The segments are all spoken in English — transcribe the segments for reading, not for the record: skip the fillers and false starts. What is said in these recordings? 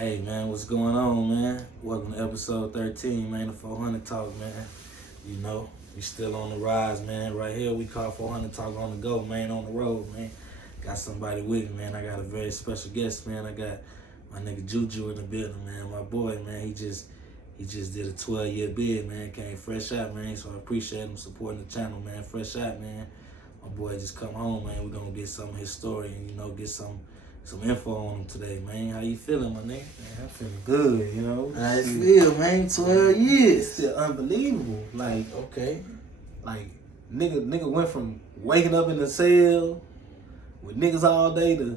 Hey man, what's going on, man? Welcome to episode 13, man, the 400 Talk, man. You know, we still on the rise, man. Right here, we call 400 Talk on the go, man, on the road, man. Got somebody with me, man. I got a very special guest, man. I got my nigga JuJu in the building, man. My boy, man, he just did a 12-year bid, man. Came fresh out, man. So I appreciate him supporting the channel, man. Fresh out, man. My boy just come home, man. We're gonna get some of his story and, you know, get some info on him today, man. How you feeling, my nigga? Man, I'm feeling good, you know. How you feel, man? 12 years. It's still unbelievable. Like, Okay. nigga went from waking up in the cell with niggas all day to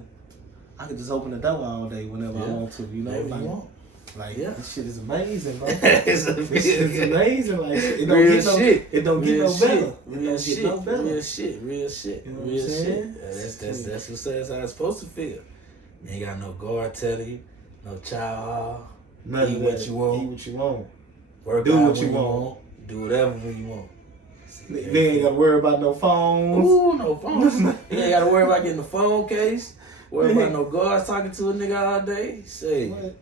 I could just open the door all day whenever I want to, you know. Whenever you want. This shit is amazing, bro. It's amazing. Like, it don't Real get no, shit. it don't get Real no shit. better. It Real don't shit. get no better. Real shit. Real shit. You know what Real I'm shit. saying? Yeah, that's how it's supposed to feel. You ain't got no guard telling you, no child. Nothing Eat what better. you want. Eat what you want. Work Do out what you when want. Do whatever when you want. They ain't gotta worry about no phones. Ooh, no phones. You ain't gotta worry about getting the phone case. Worry about no guards talking to a nigga all day. Say. What?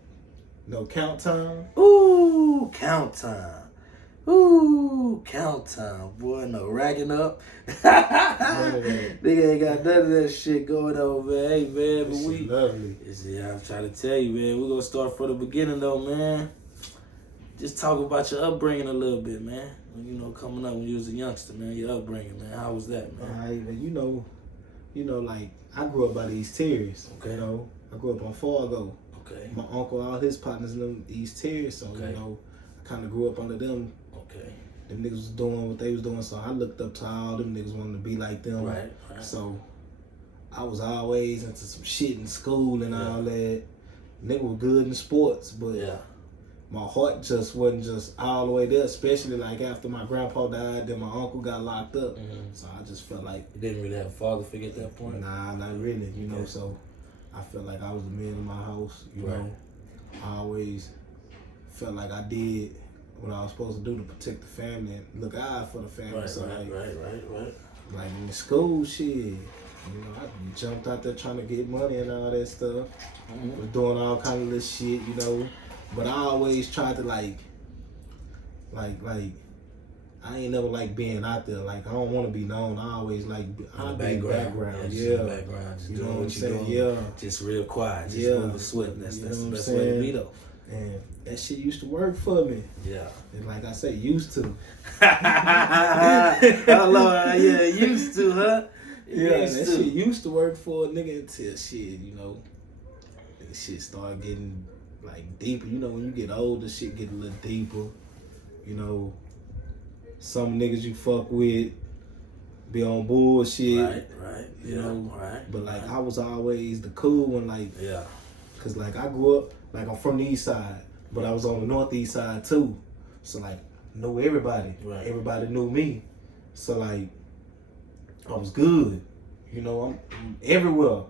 No count time. Ooh, count time. Ooh, count time. Boy, no racking up. Nigga ain't got none of that shit going on, man. Hey, man, but we... lovely. Yeah, I'm trying to tell you, man. We're going to start from the beginning, though, man. Just talk about your upbringing a little bit, man. You know, coming up when you was a youngster, man. Your upbringing, man. How was that, man? All right, you know, like, I grew up by the East Terrace. Okay. You know, I grew up on Fargo. Okay. My uncle, all his partners in them East Terrace, so, Okay. you know, I kind of grew up under them. Okay. Them niggas was doing what they was doing, so I looked up to all them niggas wanting to be like them. Right. So, I was always into some shit in school and all that. Nigga was good in sports, but Yeah. my heart just wasn't just all the way there, especially like after my grandpa died, then my uncle got locked up. Mhm. So I just felt like, You didn't really have a father figure at that point? nah, not really, you know. Okay. So I felt like I was the man in my house, you Right. know. I always felt like I did what I was supposed to do to protect the family and look out for the family. Right, so right. like in the school shit, you know, I jumped out there trying to get money and all that stuff. Mhm. Was doing all kind of little shit, you know. But I always tried to like I ain't never like being out there. Like I don't want to be known. I always like I be in the background. Yeah. In the background, just You doing know what I'm you saying? doing. Yeah. Just real quiet. Just Yeah. moving swift. That's You know the what I'm best way to saying? be though. And that shit used to work for me. Yeah. And like I say, used to. Hello, yeah, used to, huh? Yeah, Used that to. shit used to work for a nigga until shit, you know, that shit started getting like deeper. You know, when you get older, shit get a little deeper. You know, some niggas you fuck with be on bullshit. Right. You Yeah, know, right. But like I was always the cool one, like, Yeah. cause like I grew up, like I'm from the east side, but I was on the northeast side too. So like, knew everybody. Right. Everybody knew me. So like, I was good. You know, I'm everywhere.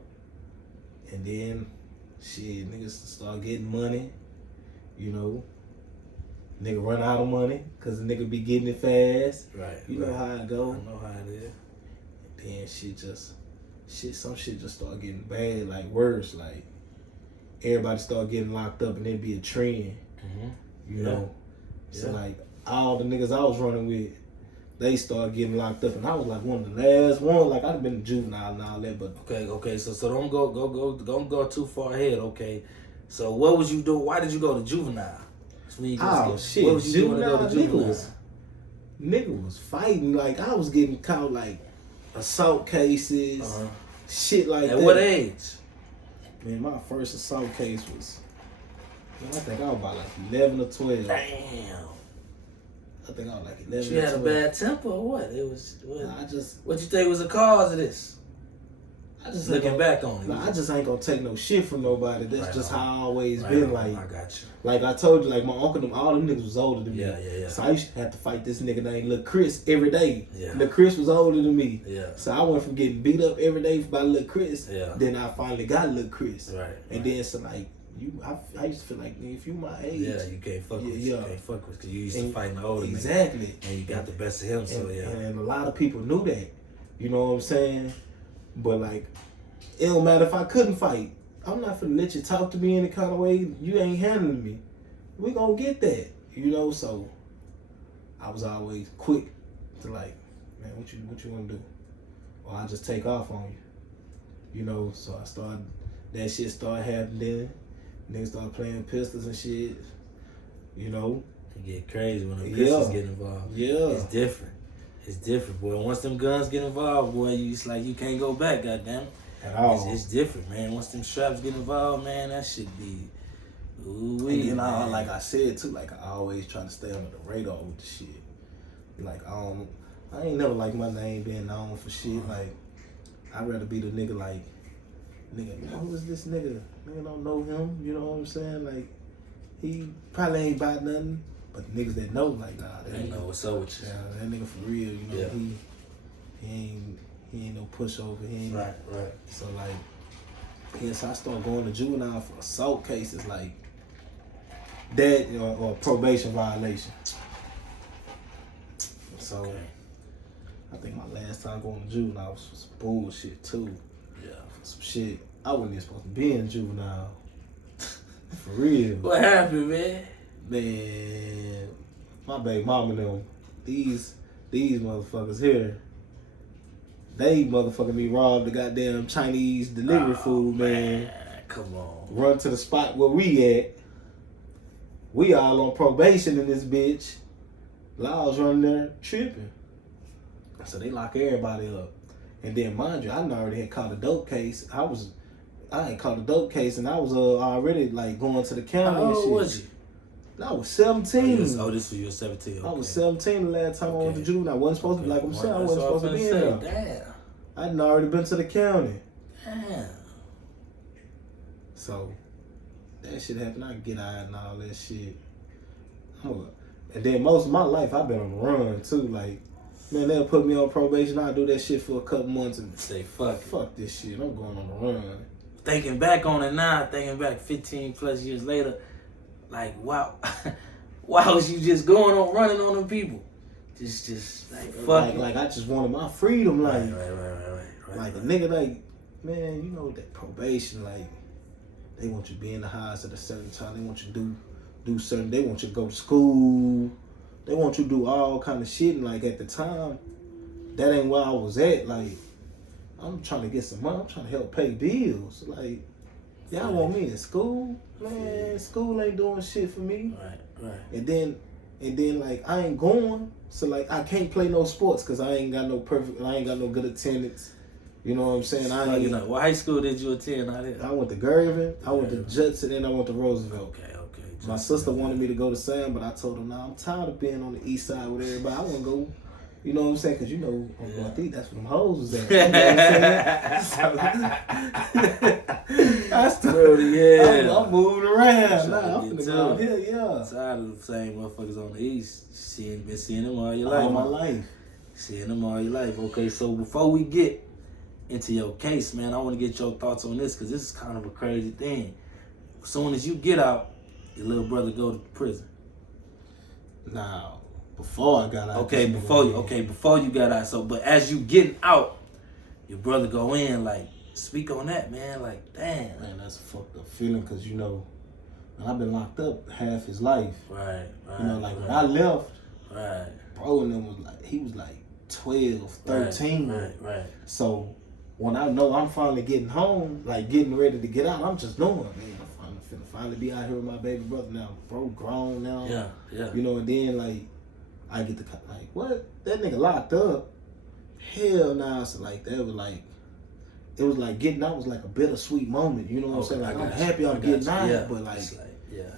And then, shit, niggas start getting money. You know, nigga run out of money because the nigga be getting it fast. Right. You know how it go. I know how it is. Then some shit just start getting bad, like worse. Like everybody start getting locked up and it be a trend. Mm-hmm. You Yeah. know, so Yeah. like all the niggas I was running with, they started getting locked up, and I was like one of the last ones. Like I'd been a juvenile and all that, but Okay. So don't go too far ahead. Okay. So what was you doing? Why did you go to juvenile? shit, What was you doing to go to juvenile? Nigga was fighting. Like I was getting caught like assault cases, Uh-huh. shit like At that. what age? Man, my first assault case was, man, I think I was about like 11 or 12. Damn. I think I was like 11 She or had 12. a bad temper or what? It was. What, Nah, what you think was the cause of this? I just Looking ain't back on it. gonna, I just ain't gonna take no shit from nobody. That's Right just on. how I always Right been. on. Like, I got you. like I told you, like my uncle, them, all them niggas was older than me. Yeah. So I used to have to fight this nigga named Lil Chris every day. Yeah. Lil Chris was older than me. Yeah. So I went from getting beat up every day by Lil Chris. Yeah. Then I finally got Lil Chris. Right. And then so like I used to feel like, nigga, if you my age. Yeah, you can't fuck with. You can't fuck with because you used to fight the older nigga. Exactly. And you got the best of him. So yeah. And a lot of people knew that. You know what I'm saying? But like, it don't matter if I couldn't fight. I'm not finna let you talk to me any kind of way. You ain't handling me. We gonna get that, you know. So I was always quick to like, man, what you wanna do? Or I just take off on you, you know. So I started. That shit started happening. Niggas started playing pistols and shit, you know. It get crazy when the pistols get involved. Yeah. It's different. It's different, boy. Once them guns get involved, boy, it's like you can't go back, goddamn. At all. It's different, man. Once them straps get involved, man, that shit be. Ooh, and you know, like I said too, like I always try to stay under the radar with the shit. Like I ain't never like my name being known for shit. Like I'd rather be the nigga like, nigga, who is this nigga? Nigga don't know him. You know what I'm saying? Like he probably ain't about nothing. But the niggas that know, like, nah, that they know what's up with you. Yeah, that nigga for real, you know, he ain't no pushover. He ain't right. So like, yes, I started going to juvenile for assault cases like that or probation violation. So okay. I think my last time going to juvenile was some bullshit too. Yeah. Some shit I wasn't even supposed to be in juvenile. For real. What happened, man? Man, my baby mama and them, these motherfuckers here, they motherfucking me robbed the goddamn Chinese delivery food, man. Come on. Run to the spot where we at. We all on probation in this bitch. Laws running there tripping. So they lock everybody up. And then mind you, I already had caught a dope case. I had caught a dope case and I was already like going to the county How and shit. old was you? I was 17. This was you were 17. Okay. I was 17 the last time I went to juvenile. I wasn't supposed to, like I'm saying, I wasn't supposed to be in there. Damn. I hadn't already been to the county. Damn. So, that shit happened. I get out and all that shit. And then most of my life, I've been on the run too. Like, man, they'll put me on probation. I'll do that shit for a couple months and say, fuck this shit. I'm going on the run. Thinking back on it now, thinking back 15 plus years later, like, wow, why was you just going on running on them people? Just like fuck. Like I just wanted my freedom, like right. Like a nigga, like, man, you know that probation, like they want you to be in the house at a certain time. They want you to do certain. They want you to go to school. They want you to do all kind of shit. And like at the time, that ain't where I was at. Like I'm trying to get some money. I'm trying to help pay bills. Like y'all want me in school? Man, school ain't doing shit for me. Right. And then like I ain't going, so like I can't play no sports because I ain't got no good attendance. You know what I'm saying? What high school did you attend out there? I went to Gervin, I went to Judson, and I went to Roosevelt. Okay. My sister wanted me to go to Sam, but I told her, nah, I'm tired of being on the east side with everybody. I want to go, you know what I'm saying? Because you know, I think that's where them hoes was at. You know what I'm saying? I'm moving around. I'm finna go here, yeah. Tired of the same motherfuckers on the east. Been seeing them all your life. All my life. Seeing them all your life. Okay, so before we get into your case, man, I want to get your thoughts on this because this is kind of a crazy thing. As soon as you get out, your little brother go to prison. Now, before I got out. Before you got out. So, but as you getting out, your brother go in. Like, speak on that, man. Like, damn. Man, that's a fucked up feeling because you know, I've been locked up half his life. Right. You know, like when I left, right, bro, and them he was like 12, 13. Right. So when I know I'm finally getting home, like getting ready to get out, I'm just knowing, man, I'm finna finally be out here with my baby brother now. Bro, grown now. Yeah. You know, and then like I get like, what? That nigga locked up? Hell nah. So like that was like, it was like getting out was like a bittersweet moment. You know what I'm saying? Like I'm happy I'm getting out, but like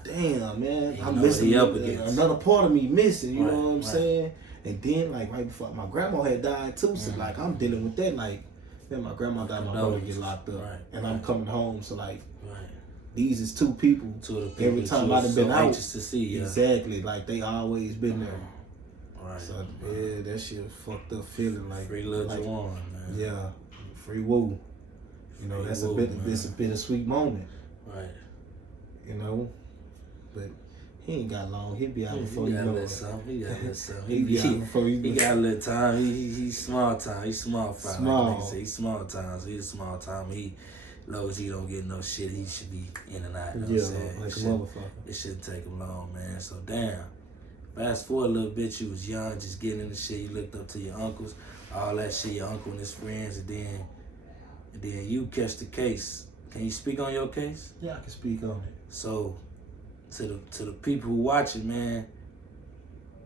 damn, man, I'm missing another part of me missing. You know what I'm saying? And then like right before my grandma had died too, so like I'm dealing with that. Like then my grandma died, my brother get locked up, and I'm coming home. So like these is two people. Every time I've been out, to see, exactly, like they always been there. Right. So yeah, that shit was fucked up feeling like free little Juwan, man. Yeah, free woo. You know, that's a bittersweet moment. Right. You know, but he ain't got long. He'll be out before you know it. He got a little something. He be out before you know. He got a little time. He's small time. He's small fry. Small. Like he's small time. So he's small time. long as he don't get no shit, he should be in and out. You know what I'm saying? Like a motherfucker. It shouldn't take him long, man. So damn. Fast forward a little bit, you was young, just getting into shit. You looked up to your uncles, all that shit, your uncle and his friends, and then you catch the case. Can you speak on your case? Yeah, I can speak on it. So, to the people who watch it, man,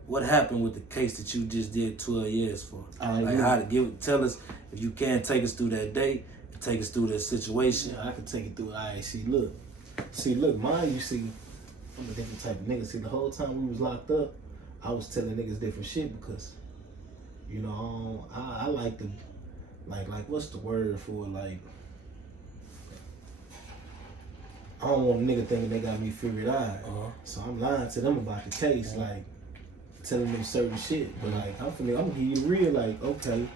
what happened with the case that you just did 12 years for? Tell us if you can, take us through that date and take us through that situation. Yeah, I can take it through. Look, mine, you see, I'm a different type of nigga. See, the whole time we was locked up, I was telling niggas different shit because, you know, I like to, like, what's the word for it? Like, I don't want a nigga thinking they got me figured out. So I'm lying to them about the case, like, telling them certain shit. But, like, I'm gonna give you real, like, okay,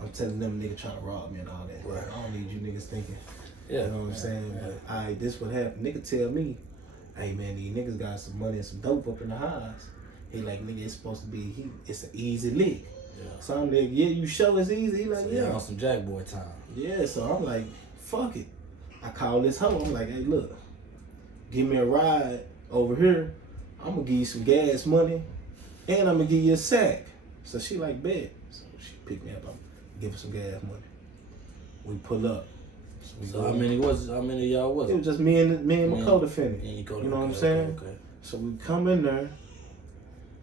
I'm telling them nigga try to rob me and all that. Right. I don't need you niggas thinking. Yeah. You know what I'm saying? Yeah. But, all right, this what happened. Nigga tell me, hey, man, these niggas got some money and some dope up in the house. He like, nigga, it's supposed to be, it's an easy lick. Yeah. So I'm like, yeah, you sure it's easy? He like, So yeah. on some Jack Boy time. Yeah, so I'm like, fuck it. I call this hoe. I'm like, hey, look, give me a ride over here. I'm going to give you some gas money, and I'm going to give you a sack. So she like, bet. So she picked me up. I'm give her some gas money. We pull up. So how many of y'all was it? It Was just me and my co-defendant. You know what I'm saying? Okay. So we come in there.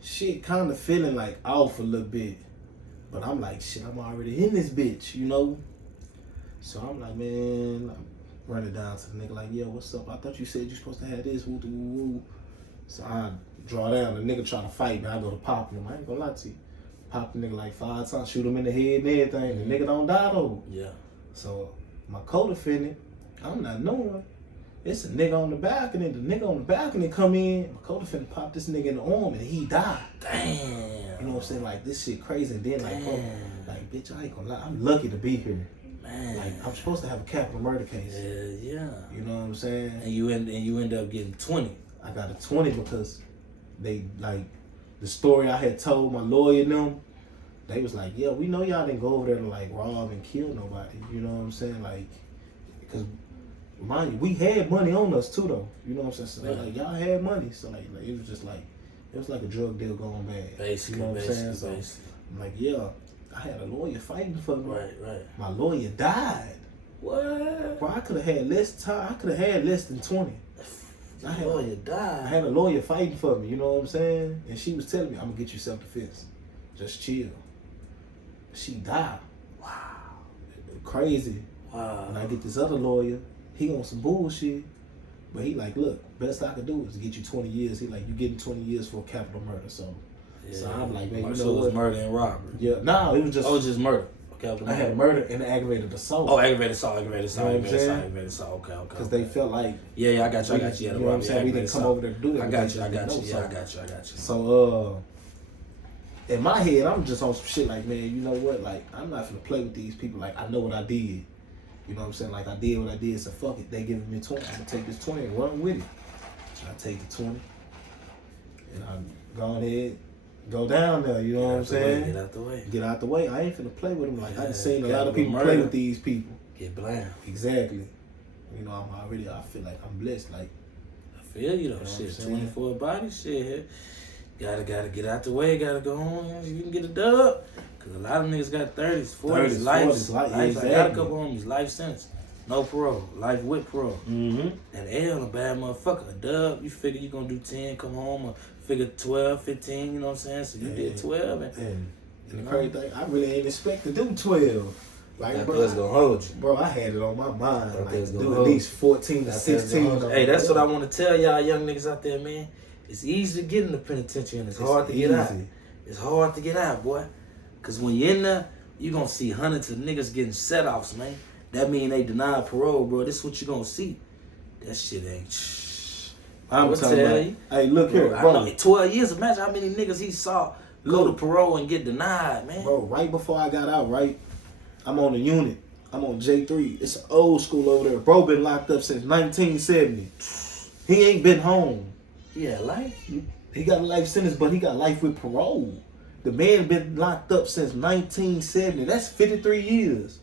Shit kind of feeling like off a little bit. But I'm like, shit, I'm already in this bitch, you know? So I'm like, man, I'm running down to the nigga like, yeah, what's up? I thought you said you supposed to have this, woo, woo, woo. So I draw down, the nigga try to fight me. I go to pop him. I ain't gonna lie to you. Pop the nigga like 5 times, shoot him in the head and everything. The nigga don't die though. Yeah. So my co-defendant, I'm not knowing. It's a nigga on the balcony. The nigga on the balcony come in. My co-defendant popped this nigga in the arm and he died. Damn. You know what I'm saying? Like, this shit crazy. And then, like, bro, like, bitch, I ain't gonna lie. I'm lucky to be here. Man. Like, I'm supposed to have a capital murder case. Yeah. You know what I'm saying? And you end up getting 20. I got a 20 because they, like, the story I had told my lawyer and them, they was like, yeah, we know y'all didn't go over there to, like, rob and kill nobody. You know what I'm saying? Like, because, mind you, we had money on us, too, though. You know what I'm saying? So they like, y'all had money. So, like it was just like, it was like a drug deal going bad. Basically, you know what I'm saying? So basically. I'm like, yeah, I had a lawyer fighting for me. Right. My lawyer died. What? Bro, I could have had less time. I could have had less than 20. I had a lawyer died. I had a lawyer fighting for me, you know what I'm saying? And she was telling me, I'm gonna get you self-defense. Just chill. She died. Wow. Crazy. Wow. And I get this other lawyer, he on some bullshit. But he like, look, best I could do is get you 20 years. He like, you getting 20 years for capital murder. So I'm like, man, you know it was what? murder and robbery. Yeah, no, it was just. Oh, it was just murder. Okay. I had murder and aggravated assault. Oh, aggravated assault. Okay. Because they felt like. Yeah, I got you. You know what I'm saying? We didn't come over there to do that. I got you. So, in my head, I'm just on some shit like, man, you know what? Like, I'm not gonna play with these people. Like, I know what I did. You know what I'm saying? Like, I did what I did, so fuck it. They giving me 20. I'm gonna take this 20 and run with it. So I take the 20. And I'm going ahead, go down there, you know what I'm saying? Get out the way. Get out the way. I ain't finna play with them. Like, I done seen a Capital lot of people murder. play with these people. Get blamed. Exactly. You know, I feel like I'm blessed. Like, I feel you though. You know Shit, what I'm saying? 24 body shit. Gotta get out the way. Gotta go on. You can get a dub. Cause a lot of niggas got 30s, 40s, life. Exactly. I got a couple homies, life sentence. No parole. Life with parole. mm-hmm. And L, a bad motherfucker. A dub, you figure you gonna do 10, come home, or figure 12, 15, you know what I'm saying? So you did 12. And the crazy thing, I really ain't expect to do 12. Like, bro, That's gonna hold you. Bro, I had it on my mind. That Like, thing's gonna do at hold least 14 to 16. Hey, that's what I want to tell y'all young niggas out there, man. It's easy to get in the penitentiary and it's hard to get out. It's hard to get out, boy. Because when you're in there, you're going to see hundreds of niggas getting set-offs, man. That mean they denied parole, bro. This is what you're going to see. That shit ain't I'm telling you. Hey, look bro, here, bro. I know, 12 years, imagine how many niggas he saw go to parole and get denied, man. Bro, right before I got out, right, I'm on a unit. I'm on J3. It's an old school over there. Bro been locked up since 1970. He ain't been home. Yeah, life. He got a life sentence, but he got life with parole. The man been locked up since 1970. That's 53 years.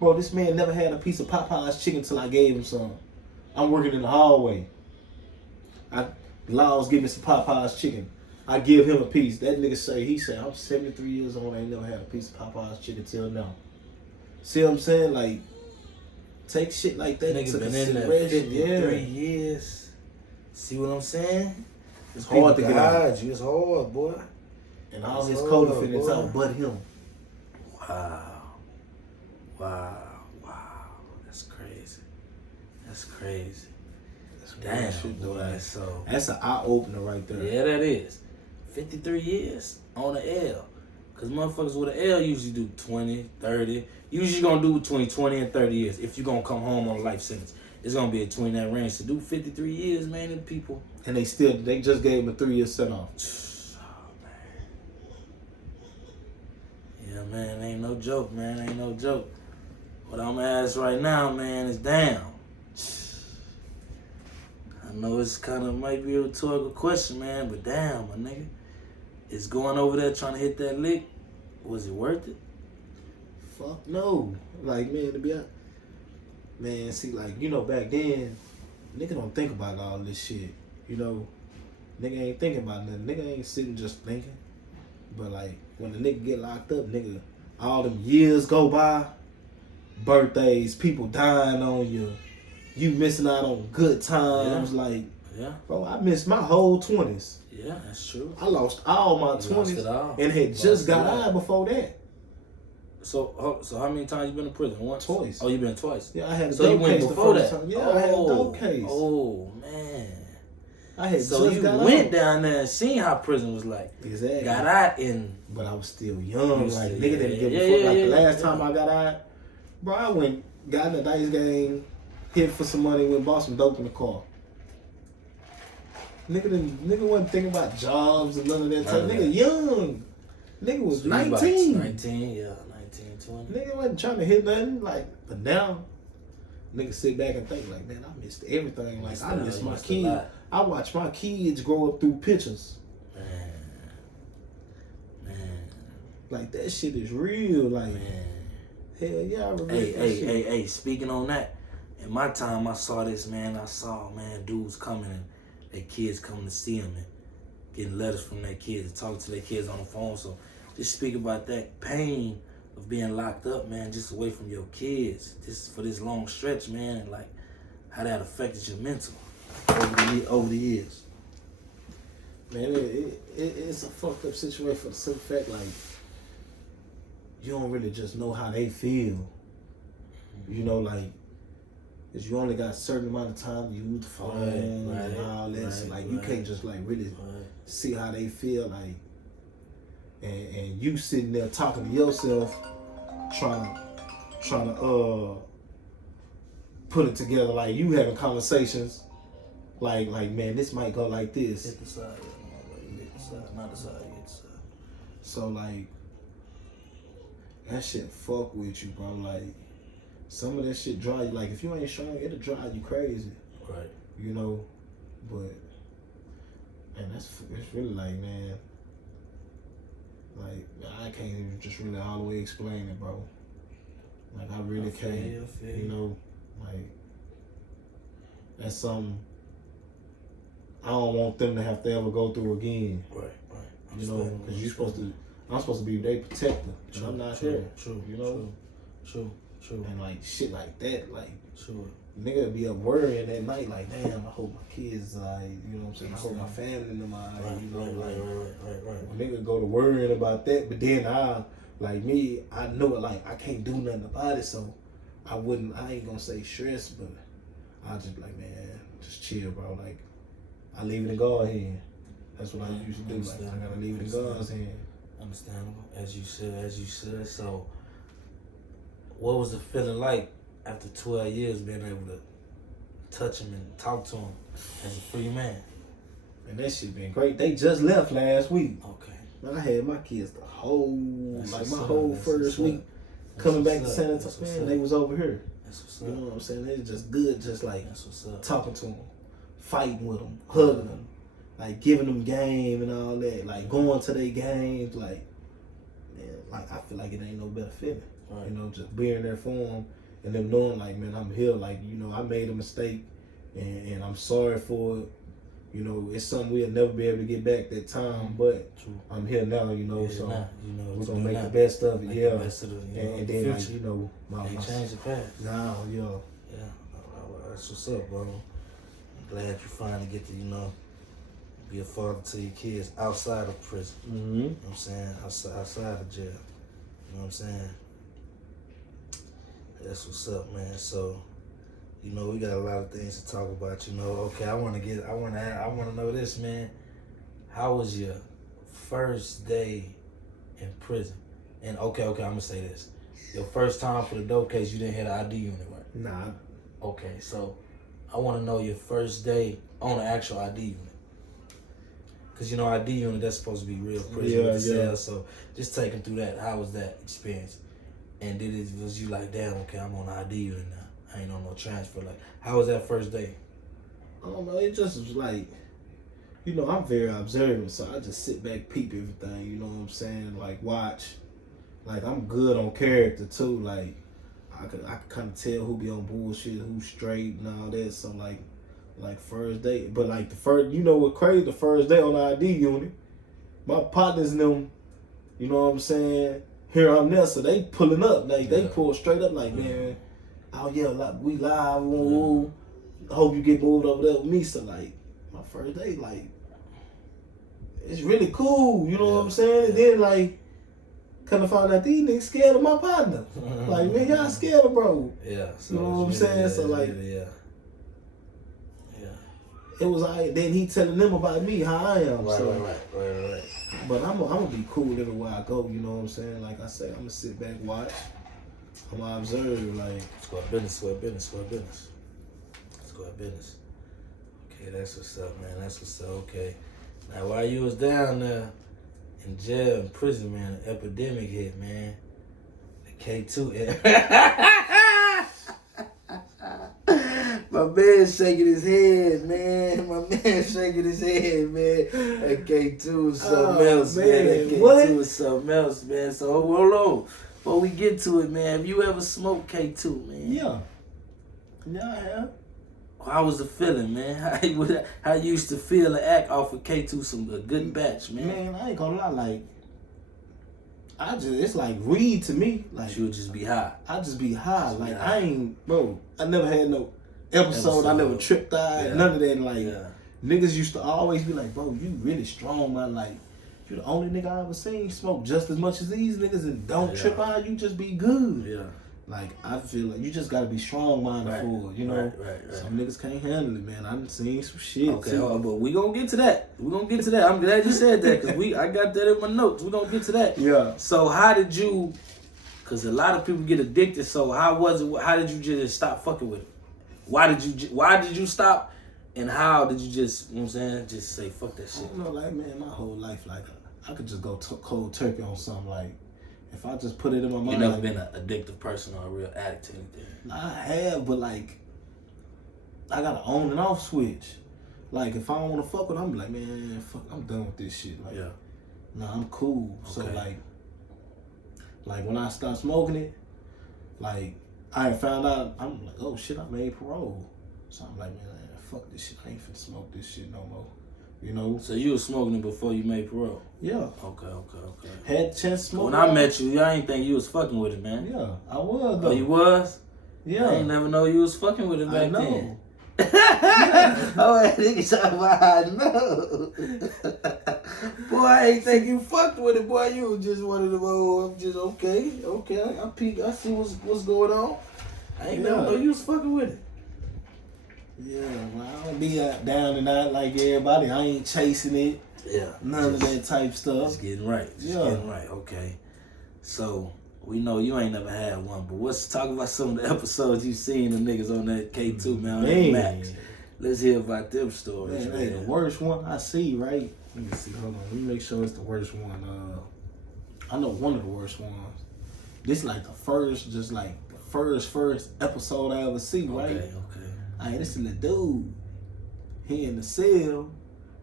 Bro, this man never had a piece of Popeye's chicken till I gave him some. I'm working in the hallway. Lyles give me some Popeye's chicken. I give him a piece. That nigga say, I'm 73 years old. I ain't never had a piece of Popeye's chicken till now. See what I'm saying? Like, take shit like that Nigga into been in there consideration. 53 years. See what I'm saying? It's hard to get out. You. It's hard, boy. And all his co-defendants out but him. Wow. That's crazy. That's crazy. Damn, Damn, boy. So that's an eye-opener right there. yeah, that is. 53 years on the L. Because motherfuckers with an L usually do 20, 30. Usually gonna do between 20 and 30 years if you're gonna come home on a life sentence. It's gonna be between that range. To do 53 years, man, them people. And they just gave him a 3-year sentence. Oh, man. Yeah, man, ain't no joke, man. Ain't no joke. What I'm gonna ask right now, man, is damn. I know it's kind of might be a rhetorical question, man, but damn, my nigga. Is going over there trying to hit that lick, was it worth it? Fuck no. Like, man, to be honest, man, see, like, you know, back then, nigga don't think about all this shit. You know, nigga ain't thinking about nothing. Nigga ain't sitting just thinking. But, like, when the nigga get locked up, nigga, all them years go by, birthdays, people dying on you, you missing out on good times, like, yeah, bro, I missed my whole 20s. Yeah, that's true. I lost all my 20s and had just got out before that. So how many times you been in prison? Once? Twice. Oh, you been twice? Yeah, I had a so dope you went case before the that? first time. Yeah, I had a dope case. Oh, man. I had so just you got went out. down there and seen how prison was like. Exactly. Got out in... But I was still young. Nigga didn't give a fuck. The last time I got out, bro, I got in a dice game, hit for some money, went bought some dope in the car. Nigga wasn't thinking about jobs and none of that type. Nigga young. Nigga was 19. 19, yeah, 19, 20. Nigga wasn't trying to hit nothing. Like, but now, nigga sit back and think like, man, I missed everything. Like, I missed my kids. I watched my kids grow up through pictures. Man. Like, that shit is real. Like, hell yeah, I remember that shit. Hey, speaking on that, in my time, I saw this, man. I saw, man, dudes coming and their kids coming to see them and getting letters from their kids and talking to their kids on the phone. So just speak about that pain of being locked up, man, just away from your kids, just for this long stretch, man, and like how that affected your mental over the years. Man, it's a fucked up situation for the simple fact, like, you don't really just know how they feel. You know, like, cause you only got a certain amount of time to use the phone and all that. So like, you can't just like really see how they feel, like, and you sitting there talking to yourself, trying to put it together, like you having conversations, like man, this might go like this. Hit the side, hit the side, not the side, hit the side. So like, that shit fuck with you, bro. Like, some of that shit drive you, like, if you ain't strong, it'll drive you crazy. Right. You know, but, man, it's really like, man, like, I can't even just really all the way explain it, bro. Like, I really can't. You know, like, that's something I don't want them to have to ever go through again. Right. You know, because I'm supposed to be their protector, and I'm not here. True. You know? True. And like shit like that, like Nigga be up worrying at night, like, damn, I hope my kids like, you know what I'm saying? I hope my family in them are, you know, right. Nigga go to worrying about that, but then I know it, like, I can't do nothing about it, so I ain't gonna say stress, but I just like, man, just chill, bro. Like, I leave it in God's hand. That's what I used to do. Like, I gotta leave it in God's hand. Understandable, as you should. So, what was the feeling like after 12 years being able to touch him and talk to him as a free man? And that shit been great. They just left last week. Okay. Man, I had my kids the whole, first week coming back to San Antonio. Man, they was over here. That's what's up. You know what I'm saying? They was just good, just like talking to them, fighting with them, hugging them, like giving them game and all that, like going to their games, like, man, like I feel like it ain't no better feeling. Right. You know, just being there for them and them knowing like, man, I'm here, like, you know, I made a mistake, and I'm sorry for it. You know, it's something we'll never be able to get back that time, but I'm here now, you know, so we're gonna make the best of it, yeah. And then, like, you know, my change the past. Now, yeah. Yeah, that's what's up, bro. I'm glad you finally get to, you know, be a father to your kids outside of prison. Mm-hmm. You know what I'm saying? Outside of jail. You know what I'm saying? That's what's up, man. So, you know, we got a lot of things to talk about. You know, okay, I want to know this, man. How was your first day in prison? And okay, I'm gonna say this: your first time for the dope case, you didn't have the ID unit, right? Nah. Okay, so I want to know your first day on the actual ID unit. Cause you know, ID unit, that's supposed to be real prison with the cell. So just take them through that. How was that experience? And was you like, damn, okay, I'm on the ID unit now. I ain't on no transfer. Like, how was that first day? I don't know. It just was like, you know, I'm very observant, so I just sit back, peep everything. You know what I'm saying? Like, watch. Like, I'm good on character too. Like, I can kind of tell who be on bullshit, who's straight, and all that. So like first day, but like the first, you know what crazy? The first day on the ID unit, my partners and them, you know what I'm saying? Here I'm there, so they pulling up. Like, they pull straight up, like, man. Oh yeah, like, we live, woo. Hope you get moved over there with me. So like, my first day, like, it's really cool, you know what I'm saying? And then like, kind of find out these niggas scared of my partner. Like, man, y'all scared of bro. Yeah. So you know what I'm saying? So like, it was alright. Then he telling them about me, how I am. Right. But I'm gonna be cool everywhere I go, you know what I'm saying? Like I said, I'm gonna sit back, watch. I'm gonna observe, like. Squad business. Okay, that's what's up, man. That's what's up, okay. Now, while you was down there in jail, in prison, man, an epidemic hit, man. The K2. My man shaking his head, man. That K2 is something else, man. That K2 is something else, man. So, hold on. Before we get to it, man, have you ever smoked K2, man? Yeah, I have. How was the feeling, man? How you used to feel and act off of K2, a good batch, man? Man, I ain't gonna lie, like, it's like weed to me. Like, you would just be high. I just be high. Like, I never had no episode. I never tripped out, none of that. Like, niggas used to always be like, bro, you really strong, man. Like, you the only nigga I ever seen smoke just as much as these niggas and don't trip out, you just be good. Yeah. Like, I feel like you just gotta be strong-minded for it, you know? Right. Some niggas can't handle it, man. I done seen some shit. Okay, but we gonna get to that. I'm glad you said that, because I got that in my notes. We gonna get to that. Yeah. So how did you, because a lot of people get addicted, so how did you just stop fucking with it? Why did you stop, and how did you just, you know what I'm saying, just say, fuck that shit? I don't know, like, man, my whole life, like, I could just go cold turkey on something, like, if I just put it in my mind. You never been an addictive person or a real addict to anything? I have, but like, I got an on and off switch. Like, if I don't want to fuck with it, I'm like, man, fuck, I'm done with this shit. Like, nah, I'm cool. Okay. So like when I stopped smoking it, like, I found out, I'm like, oh shit, I made parole. So I'm like, man, fuck this shit. I ain't finna smoke this shit no more. You know? So you was smoking it before you made parole? Yeah. Okay. Had the chance to smoke. When I met you, I ain't think you was fucking with it, man. Yeah, I was though. Oh, you was? Yeah. I ain't never know you was fucking with it back then. Yeah. Oh, nigga talking about I know. Boy, I ain't think you fucked with it, boy. You was just one of them, I'm just okay. I peek, I see what's going on. I ain't never know you was fucking with it. Yeah, well, I don't be down and out like everybody. I ain't chasing it. Yeah. None of that type stuff. Just getting right. Getting right. Okay. So, we know you ain't never had one, but let's talk about some of the episodes you seen the niggas on that K2, man, on that Max. Let's hear about them stories, man. Hey, the worst one I see, right? Let me see. Hold on. Let me make sure it's the worst one. I know one of the worst ones. This like the first episode I ever see, right? Okay. Hey, this is the dude. He in the cell,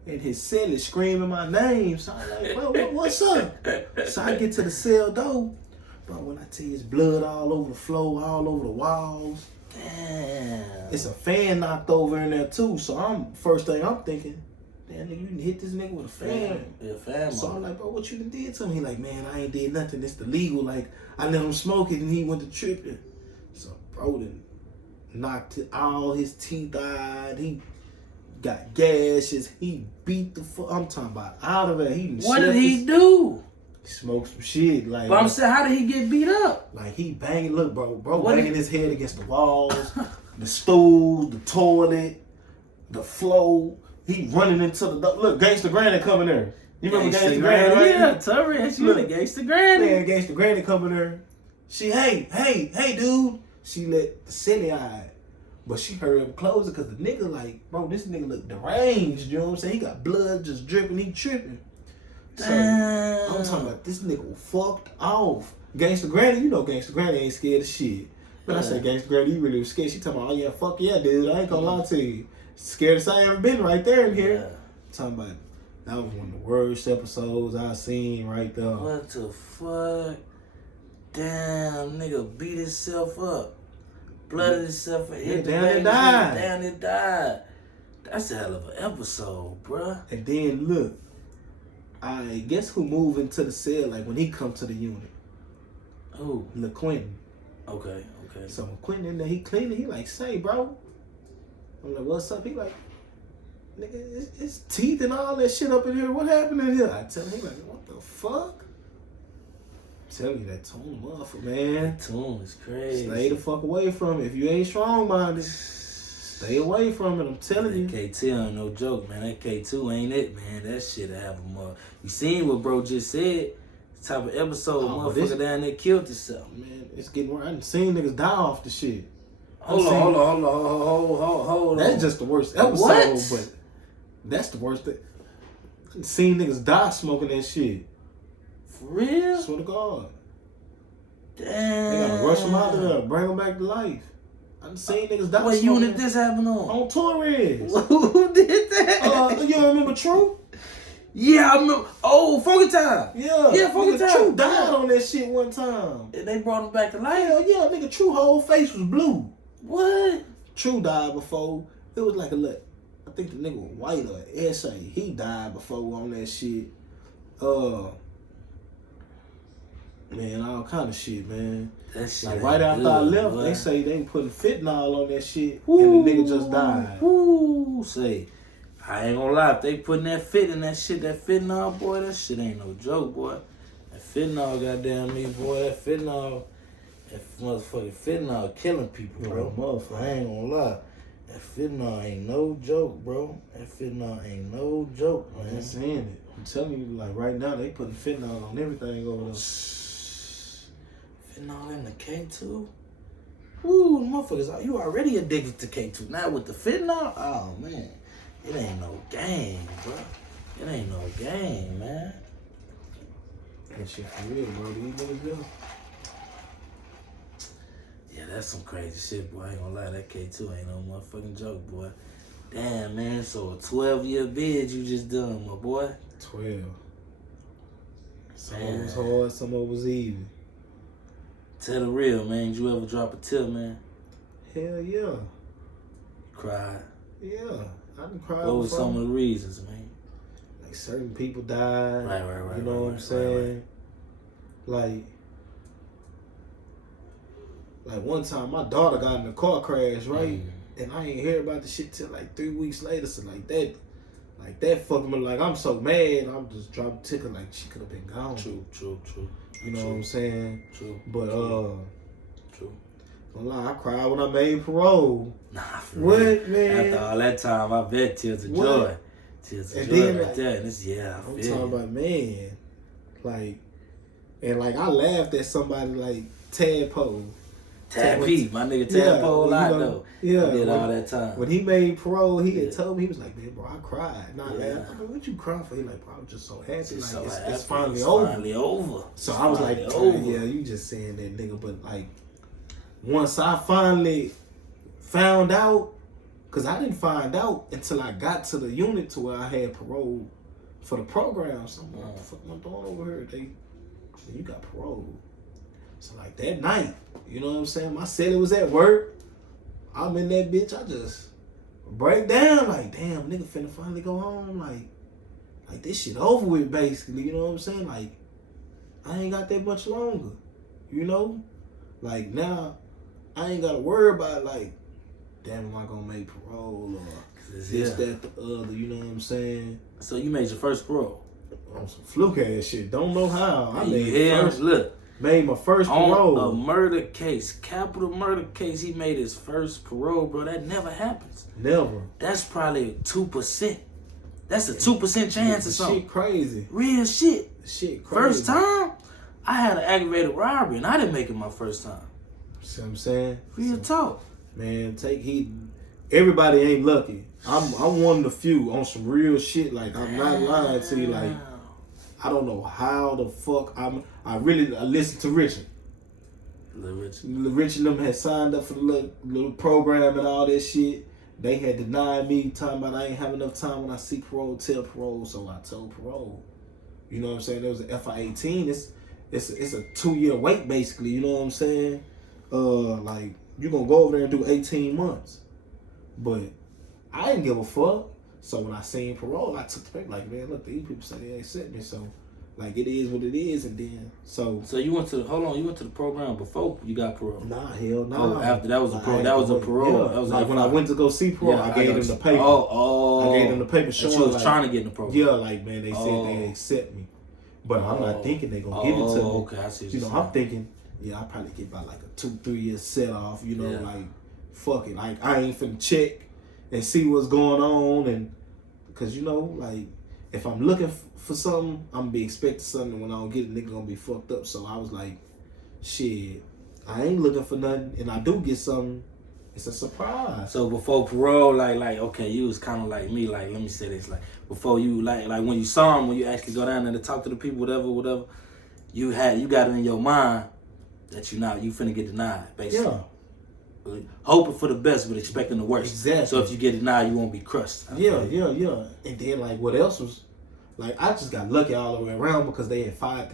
and his cell is screaming my name. So I'm like, well, what's up? So I get to the cell door. Bro, when I tell you it's blood all over the floor, all over the walls. Damn. It's a fan knocked over in there too. So first thing I'm thinking, damn nigga, you done hit this nigga with a fan. Yeah, fan. So I'm like, bro, what you done did to him? He like, man, I ain't did nothing. It's the legal. Like, I let him smoke it and he went to tripping. So bro done knocked all his teeth out. He got gashes. He beat the fuck. I'm talking about out of it. What did he do? He smoked some shit. Like, but I'm saying, how did he get beat up? Like he banging. Look, bro banging his head against the walls, the stools, the toilet, the floor. He running into the look. Gangsta Granny coming there. You remember Gangsta Granny? Right? Yeah, Turry. She the Gangsta Granny. Man, Gangsta Granny coming there. She, hey, dude. She let the silly eye. But she heard him close it because the nigga like, bro, this nigga look deranged, you know what I'm saying? He got blood just dripping, he tripping. So, I'm talking about this nigga fucked off. Gangsta Granny, you know Gangsta Granny ain't scared of shit. But I said, Gangsta Granny, you really was scared. She talking about, oh yeah, fuck yeah, dude. I ain't gonna lie to you. Scaredest I ever been right there in here. Yeah. Talking about, that was one of the worst episodes I seen right there. What the fuck? Damn, nigga beat himself up. Blooded himself and hit the down and died. died. Down and died. That's a hell of an episode, bruh. And then look, I guess who moved into the cell like when he come to the unit? Who? Lil Quentin. Okay. So when Quentin in there, he cleaning, he like, say, bro. I'm like, what's up? He like, nigga, it's teeth and all that shit up in here. What happened in here? I tell him, he like, what the fuck? Tell you that tone motherfucker, man. Tune is crazy. Stay the fuck away from it. If you ain't strong-minded, stay away from it. I'm telling you. That K2 ain't no joke, man. That K2 ain't it, man. That shit have a mother. You seen what bro just said? The type of episode motherfucker down there killed himself. Man, it's getting worse. I done seen niggas die off the shit. Hold on. That's just the worst episode, What? but that's the worst thing. I done seen niggas die smoking that shit. For real? Swear to God. Damn. They gotta rush them out of there, bring them back to life. I done seen niggas die. What unit this happened on? On Torres. Who did that? You don't remember True? Yeah, I remember. Oh, Funky Time. Yeah, Funky Time. True died on that shit one time. And they brought him back to life? Hell yeah, nigga, True whole face was blue. What? True died before. It was like I think the nigga was white or essay. He died before on that shit. Man, all kind of shit, man. That shit like right after I left, they say they putting fentanyl on that shit, and the nigga just died. Ooh, say, I ain't gonna lie, if they putting that fit in that shit, that fentanyl, boy, that shit ain't no joke, boy. That fentanyl, goddamn me, boy, that motherfucking fentanyl killing people, bro. Motherfucker, I ain't gonna lie. That fentanyl ain't no joke, bro. That fentanyl ain't no joke, man. I'm saying it. I'm telling you, like right now, they putting fentanyl on everything over there. Fentanyl in the K2? Ooh, motherfuckers, you already addicted to K2. Now with the fentanyl? Oh, man. It ain't no game, bro. It ain't no game, man. That shit for real, bro. These niggas do. Yeah, that's some crazy shit, boy. I ain't gonna lie. That K2 ain't no motherfucking joke, boy. Damn, man. So a 12-year bid you just done, my boy. 12. Some of it was hard, some of it was even. Tell the real, man. Did you ever drop a tip, man? Hell yeah. Cried. Yeah. I done cried. What was some of the reasons, man? Like certain people died. Right. You know what I'm saying? Right. Like one time my daughter got in a car crash, right? And I ain't hear about the shit till like 3 weeks later. So like that fucked me. Like I'm so mad. I'm just dropping ticket like she could have been gone. True. You know what I'm saying? True. But True. Don't lie, I cried when I made parole. Nah, for what, real. man? After all that time, I bet tears of joy. Tears of and joy then, right like, there. And it's, I'm talking about, man. Like I laughed at somebody like Tadpole. Tad P, my nigga Tadpole a lot though. Yeah. He did all that time. When he made parole, he had told me, he was like, man, bro, I cried. Not Yeah. laughed. I mean, what you crying for? He like, bro, I'm just so happy. Just like, so it's happy. finally It's over. finally over. So It's I was like, finally over. yeah, you just saying that, nigga. But like, once I finally found out, because I didn't find out until I got to the unit to where I had parole for the program. So I'm like, what the fuck am I doing over here? You got parole. So like that night, you know what I'm saying? My celly was at work. I'm in that bitch. I just break down like, damn, nigga finna finally go home. Like this shit over with basically. You know what I'm saying? Like I ain't got that much longer. You know? Like now, I ain't gotta worry about like, damn, am I gonna make parole or this, that, the other, you know what I'm saying? So you made your first parole? On some fluke ass shit. Don't know how. I made my first parole. On a murder case, capital murder case, he made his first parole, bro. That never happens. Never. That's probably 2%. That's a 2% chance or something. Shit crazy. Real shit. Shit crazy. First time, I had an aggravated robbery and I didn't make it my first time. See what I'm saying? Real talk. Man, take heed. Everybody ain't lucky. I'm one of the few on some real shit. Like I'm not lying to you. Like I don't know how the fuck I listened to Richard. Richard and them had signed up for the little program and all that shit. They had denied me, talking about I ain't have enough time when I see parole, tell parole, so I told parole. You know what I'm saying? There was an FI-18. It's a 2-year wait basically. You know what I'm saying? Like you gonna go over there and do 18 months, but I didn't give a fuck. So when I seen parole, I took the paper like, man, look, these people say they accept me, so like it is what it is. And then so you went to the program before you got parole? Nah, hell no. Oh, after that was a parole. That was a parole. Yeah. That was like when I went to go see parole, I gave them the paper. I gave them the paper showing you was like, trying to get in the program. Yeah, like man, they said they accept me, but I'm not thinking they gonna give it to me. Okay, I see. You know, I'm thinking, yeah, I probably get about like a 2-3 year set off. You know, like fuck it, like I ain't finna check and see what's going on, and because you know, like if I'm looking for something, I'm gonna be expecting something. When I don't get it, nigga gonna be fucked up. So I was like, shit, I ain't looking for nothing, and I do get something. It's a surprise. So before parole, like okay, you was kind of like me. Like let me say this, like before you like when you saw him, when you actually go down there to talk to the people, whatever, you got it in your mind that you finna get denied, basically. Yeah. Hoping for the best but expecting the worst. Exactly. So if you get denied, you won't be crushed. Yeah. And then like what else was, like I just got lucky all the way around because they had fired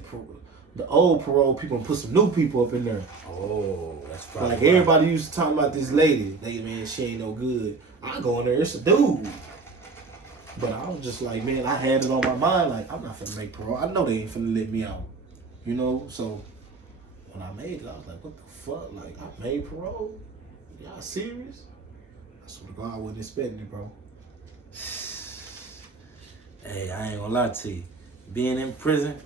the old parole people and put some new people up in there. Oh, that's probably like everybody used to talk about this lady. Man, she ain't no good. I go in there, it's a dude. But I was just like, man, I had it on my mind, like I'm not finna make parole. I know they ain't finna let me out. You know, so when I made it, I was like, what the fuck? Like I made parole? Y'all serious? I swear to God, I wasn't expecting it, bro. Hey, I ain't gonna lie to you. Being in prison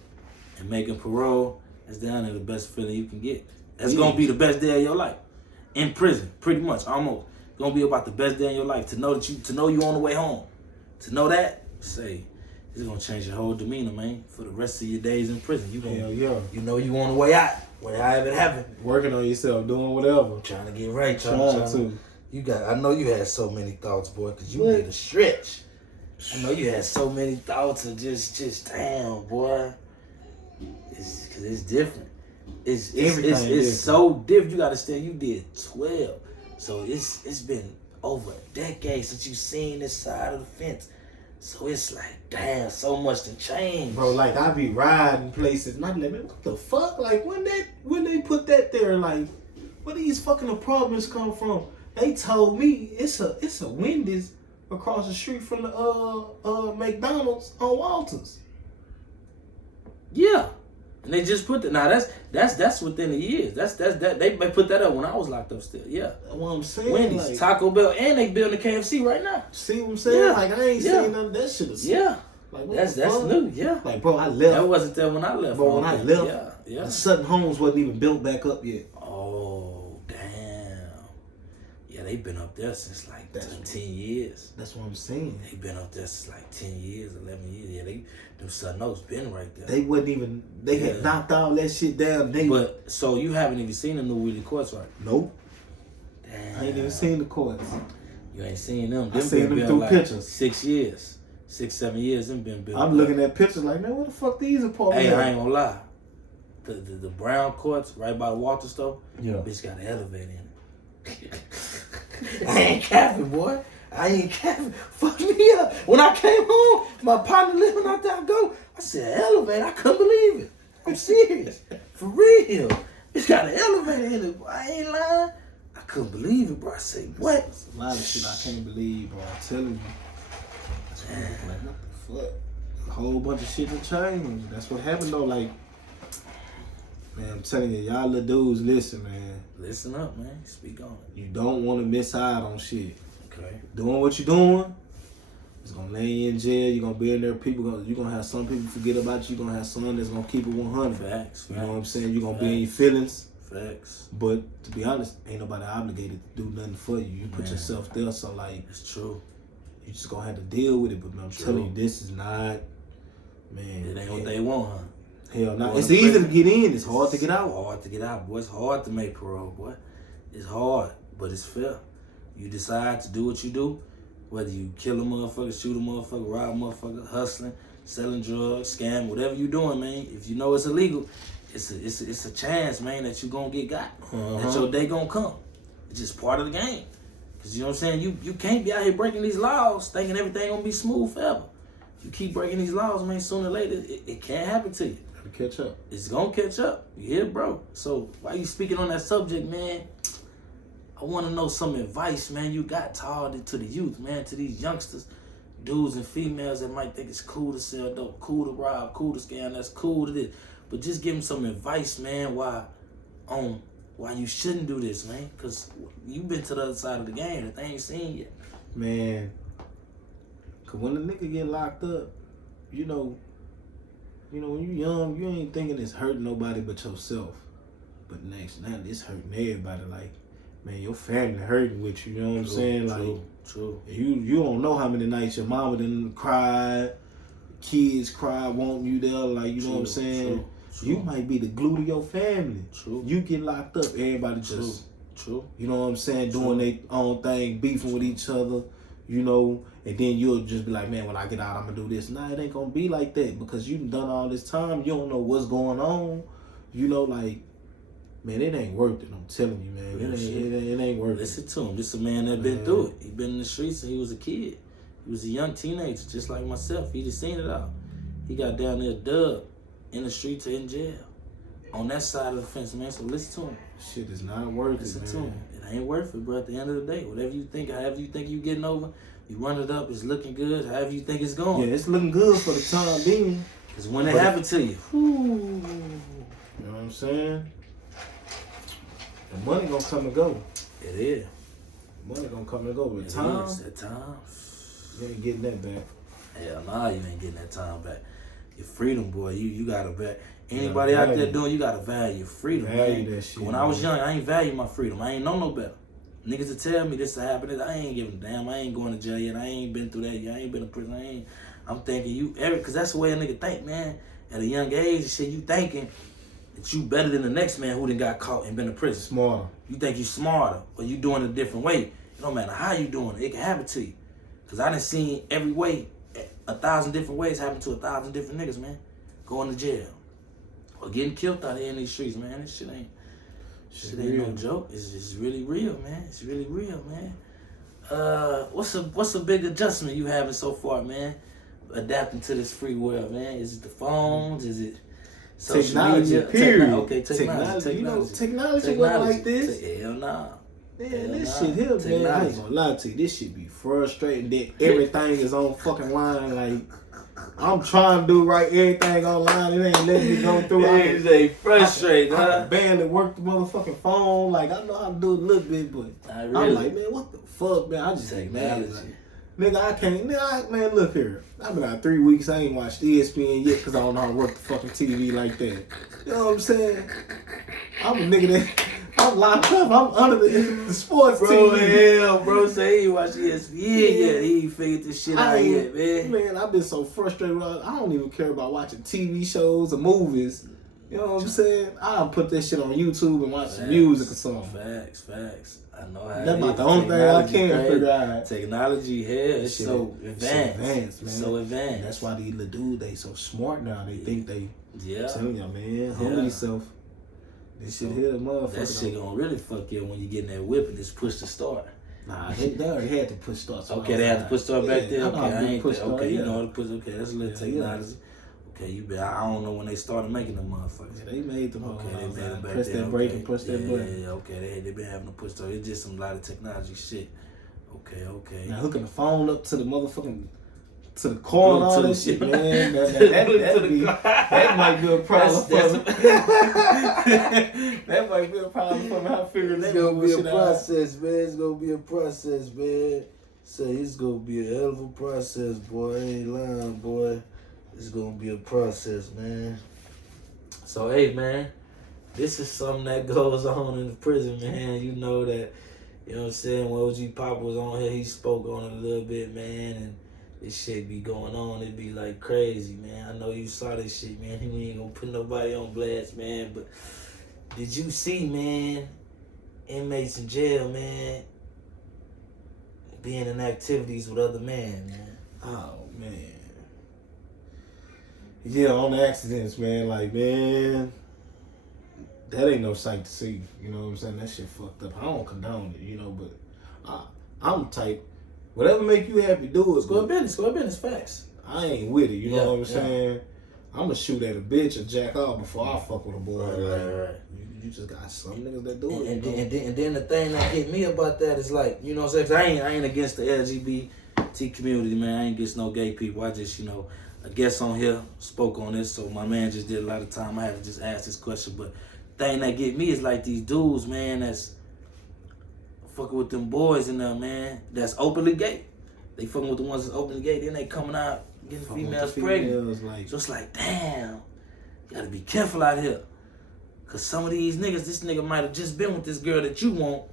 and making parole, that's down there the best feeling you can get. That's gonna be the best day of your life. In prison, pretty much, almost. It's gonna be about the best day of your life. To know you on the way home. To know that, say, it's gonna change your whole demeanor, man. For the rest of your days in prison. Hell yeah. You know you on the way out. However it happened. Working on yourself, doing whatever. Trying to get right. Trying to. I know you had so many thoughts, boy, because you did a stretch. I know you had so many thoughts of just damn, boy. Because it's different. It's different. so different. You got to understand, you did 12. So it's been over a decade since you seen this side of the fence. So it's like, damn, so much to change. Bro, like I be riding places and I be like, man, what the fuck? Like when they put that there, like where these fucking apartments come from? They told me it's a Wendy's across the street from the McDonald's on Walters. Yeah. And they just put that. Now that's within the years. They put that up when I was locked up still. Yeah. That's what I'm saying. Wendy's, like, Taco Bell, and they building a KFC right now. See what I'm saying? Yeah. Like I ain't seen none of that shit. Yeah. Like that's new. Yeah. Like bro, I left. That wasn't there when I left. Bro, when I left, yeah. the Sutton Homes wasn't even built back up yet. Oh damn. Yeah, they've been up there since like 10 years. That's what I'm saying. They've been up there since like 10 years, 11 years. Yeah, them Sutton Oaks been right there. They wasn't even. They had knocked all that shit down. But so you haven't even seen the new Wheelie courts, right? Nope. Damn. I ain't even seen the courts. You ain't seen them. I seen them through like pictures. 6 years, 7 years. Them been built. I'm looking at pictures like, man, what the fuck these apartments? Hey, I ain't gonna lie. The brown courts right by the Walter store. Yeah. Bitch got an elevator in it. I ain't capping, boy. I ain't capping. Fuck me up. When I came home, my partner living out there. I said, elevator. I couldn't believe it. I'm serious. For real. It's got an elevator in it. I ain't lying. I couldn't believe it, bro. I said, what? It's a lot of shit I can't believe, bro. I'm telling you. That's what I'm like, what the fuck? A whole bunch of shit to change. That's what happened though. Like, man, I'm telling you, y'all little dudes, listen, man. Listen up, man. Speak on it. You don't want to miss out on shit. Okay. Doing what you're doing, it's gonna lay you in jail. You're gonna be in there. You're gonna have some people forget about you. You're gonna have some that's gonna keep it 100. Facts. You know what I'm saying? You're gonna be in your feelings. Facts. But to be honest, ain't nobody obligated to do nothing for you. You put yourself there, so like, it's true. You just gonna have to deal with it. But man, I'm telling you, this is not, man. It ain't what they want, huh? Hell no. It's easy to get in. It's hard to get out. It's hard to get out, boy. It's hard to make parole, boy. It's hard, but it's fair. You decide to do what you do, whether you kill a motherfucker, shoot a motherfucker, rob a motherfucker, hustling, selling drugs, scam, whatever you doing, man. If you know it's illegal, it's a chance, man, that you gonna get got. That your day gonna come. It's just part of the game. Cause you know what I'm saying? You can't be out here breaking these laws thinking everything gonna be smooth forever. You keep breaking these laws, man, sooner or later, it can't happen to you. It'll catch up. It's gonna catch up. You hear, bro? So while you speaking on that subject, man, I wanna know some advice, man, you got to the youth, man, to these youngsters, dudes and females that might think it's cool to sell dope, cool to rob, cool to scam, that's cool to this. But just give them some advice, man, why you shouldn't do this, man. Cause you been to the other side of the game that they ain't seen yet. Man, cause when a nigga get locked up, you know, when you young, you ain't thinking it's hurting nobody but yourself. But now it's hurting everybody. Like, man, your family hurting with you. You know what I'm saying? True. You don't know how many nights your mama done cried, kids cried wanting you there. Like, you know what I'm saying? True. You might be the glue to your family. True. You get locked up, everybody just, True. You know what I'm saying, doing their own thing, beefing with each other, you know, and then you'll just be like, man, when I get out, I'm gonna do this. Nah, it ain't gonna be like that because you've done all this time. You don't know what's going on. You know, like, man, it ain't worth it. I'm telling you, man. It ain't worth it. Listen to him. This is a man that been through it. He been in the streets since he was a kid. He was a young teenager, just like myself. He just seen it all. He got down there dug in the streets or in jail. On that side of the fence, man. So listen to him. Shit is not worth Listen it, to man. him. It ain't worth it, bro. At the end of the day, whatever you think, however you think you getting over, you run it up, it's looking good, however you think it's going. Yeah, it's looking good for the time being. Because when it happen to you, you know what I'm saying? The money gonna come and go. it is. Money gonna come and go. With It time, is. That time. you ain't getting that back. Hell nah, you ain't getting that time back. Your freedom, boy, you gotta back. Anybody out there doing, you gotta value your freedom, Value man. that shit, When I was young, I ain't value my freedom. I ain't know no better. Niggas to tell me this to happen, I ain't giving a damn. I ain't going to jail yet. I ain't been through that yet. I ain't been to prison. I'm thinking because that's the way a nigga think, man. At a young age, shit, you thinking that you better than the next man who done got caught and been to prison. Smarter. You think you smarter, or you doing it a different way. It don't matter how you doing it. It can happen to you. Because I done seen every way, 1,000 different ways happen to 1,000 different niggas, man. Going to jail. Or getting killed out here in these streets, man. This shit ain't no joke. It's really real, man. It's really real, man. What's a big adjustment you having so far, man? Adapting to this free world, man. Is it the phones? Is it social technology, media? period. Technology. You know, technology wasn't like this. Hell nah. Man, this shit here, man, I ain't gonna lie to you. This shit be frustrating that everything is on fucking line. Like, I'm trying to do right, everything online. It ain't letting me go through. It ain't frustrating, I huh? can barely work the motherfucking phone. Like, I know how to do a little bit, but Not really. I'm like, man, what the fuck, man? I just take Technology. like, nigga, I can't. Man, look here. I've been out 3 weeks. I ain't watched ESPN yet because I don't know how to work the fucking TV like that. You know what I'm saying? I'm a nigga that I'm locked up. I'm under the sports TV. Hell, bro, say he ain't watch ESPN yet. He ain't figured this shit out yet, man. Man, I've been so frustrated. I don't even care about watching TV shows or movies. You know what I'm saying? I'll put that shit on YouTube and watch some music or something. Facts. I know how That's it about is. the only thing I can Technology figure out. Technology here is so advanced. man. It's so advanced. That's why these little dudes, they so smart now. They think they, Yeah. telling you, man, humble yourself. This shit here, motherfucker. That shit gonna really fuck you when you get in that whip and just push the start. Nah, they already had to push start. Okay, they had to push start back there. Okay, I ain't push start, okay. yeah. You know how to push. Okay, that's a little technology. Okay, I don't know when they started making them motherfuckers. Yeah, they made them. Okay, they made them back press then. that brake Okay. and push that button. Yeah, okay. They been having to push those. It's just some lot of technology shit. Okay. Now hooking the phone up to the motherfucking to the car and all that Bluetooth. shit, man. That might be a problem for me. That might be a problem for me. I figured It's gonna be a process, man. It's gonna be a process, man. Say it's gonna be a hell of a process, boy. I ain't lying, boy. It's gonna be a process, man. So, hey, man, this is something that goes on in the prison, man. You know that, you know what I'm saying? When OG Pop was on here, he spoke on it a little bit, man, and this shit be going on. It be like crazy, man. I know you saw this shit, man. We ain't gonna put nobody on blast, man, but did you see, man, inmates in jail, man, being in activities with other men, man? Oh, man. Yeah, on the accidents, man. Like, man, that ain't no sight to see. You know what I'm saying? That shit fucked up. I don't condone it, you know, but I'm the type, whatever make you happy, do it. Go business, facts. I ain't with it, you know what I'm Yeah. saying? I'm gonna shoot at a bitch or jack off before I fuck with a boy. Right. You just got some niggas that do it. And then the thing that hit me about that is like, you know what I'm saying? 'Cause I ain't against the LGBT community, man. I ain't against no gay people. I just, you know, a guest on here spoke on this, so my man just did a lot of time. I had to just ask this question. But thing that get me is like these dudes, man, that's fucking with them boys in there, man, that's openly gay. They fucking with the ones that's openly gay, then they coming out getting females pregnant. Like, So it's like, damn, you gotta be careful out here. Cause some of these niggas, this nigga might have just been with this girl that you want,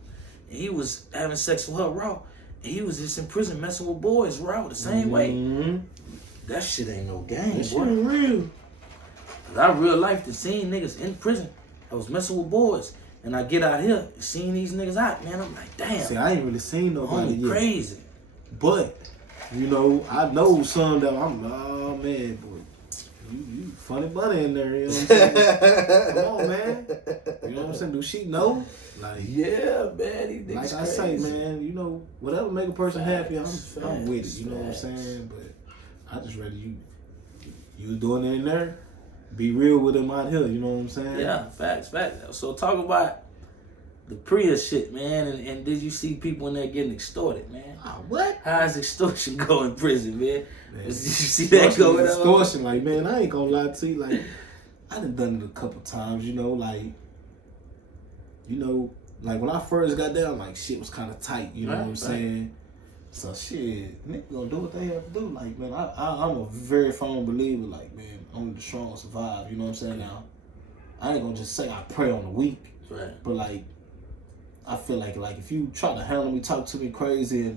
and he was having sex with her raw, and he was just in prison messing with boys raw the same way. That shit ain't no game, that shit boy. ain't real. Cause I real life to seen niggas in prison that was messing with boys, and I get out here and seeing these niggas out, man, I'm like, damn. See, I ain't really seen nobody homie, yet. crazy. But, you know, I know some that I'm, oh man, boy, you funny bunny in there, you know what I'm saying? Come on, man. You know what I'm saying? Do she know? Like, Yeah, man, these niggas like I crazy. say, man, you know, whatever make a person happy, I'm Facts, with it, you know what I'm facts. saying? But I just rather you doing it in there, be real with him out here, you know what I'm saying? Yeah, facts. So talk about the Prius shit, man, and did you see people in there getting extorted, man? What? How's extortion go in prison, man? Man, Did you see that going on? extortion, like, man, I ain't gonna lie to you, like, I done it a couple times, you know, like when I first got there, like, shit was kind of tight, you know what I'm saying? So, shit, niggas gonna do what they have to do. Like, man, I'm a very firm believer, like, man, only the strong survive, you know what I'm saying? Now, I ain't gonna just say I pray on the weak, Right. but, like, I feel like if you try to handle me, talk to me crazy,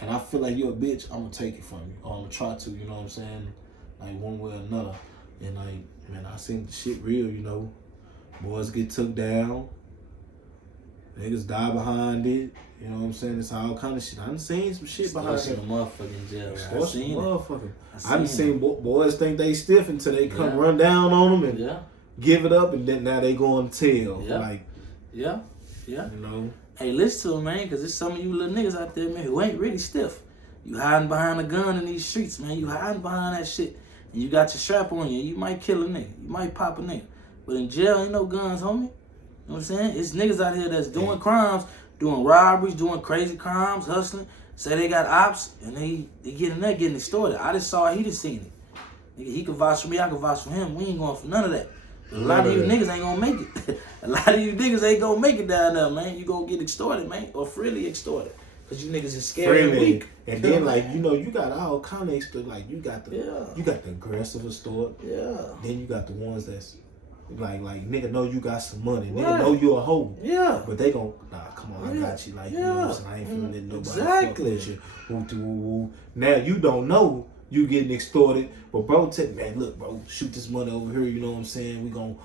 and I feel like you're a bitch, I'm gonna take it from you, or I'm gonna try to, you know what I'm saying? Like, one way or another. And, like, man, I seen the shit real, you know? Boys get took down. Niggas die behind it. You know what I'm saying? It's all kind of shit. I done seen some shit behind Extortion it. a motherfucking jail. I Extortion, seen it. motherfucker. I I done seen boys think they stiff until they come Yeah. run down on them and Yeah. give it up, and then now they going to tell. Yeah. Like, Yeah. you know? Hey, listen to him, man, because there's some of you little niggas out there, man, who ain't really stiff. You hiding behind a gun in these streets, man. You hiding behind that shit. And you got your strap on you. You might kill a nigga. You might pop a nigga. But in jail, ain't no guns, homie. You know what I'm saying? It's niggas out here that's doing crimes, doing robberies, doing crazy crimes, hustling. Say they got ops, and they get in there getting extorted. I just saw it. He just seen it. Nigga, he can vouch for me. I can vouch for him. We ain't going for none of that. But a lot of you niggas ain't gonna make it. A lot of you niggas ain't gonna make it down there, man. You gonna get extorted, man, or freely extorted. Because you niggas is scared and weak. And then, like, you know, you got all kind of extra, like, you got the Yeah. aggressive extort. Yeah. Then you got the ones that's like nigga know you got some money. Nigga Right. know you a hoe. Yeah. But they gon' come on, I got you. Like, you know what I'm saying? I ain't feeling that nobody fuck with you. Woo. Now you don't know you getting extorted, but bro, tell man, look, bro, shoot this money over here. You know what I'm saying? We gon'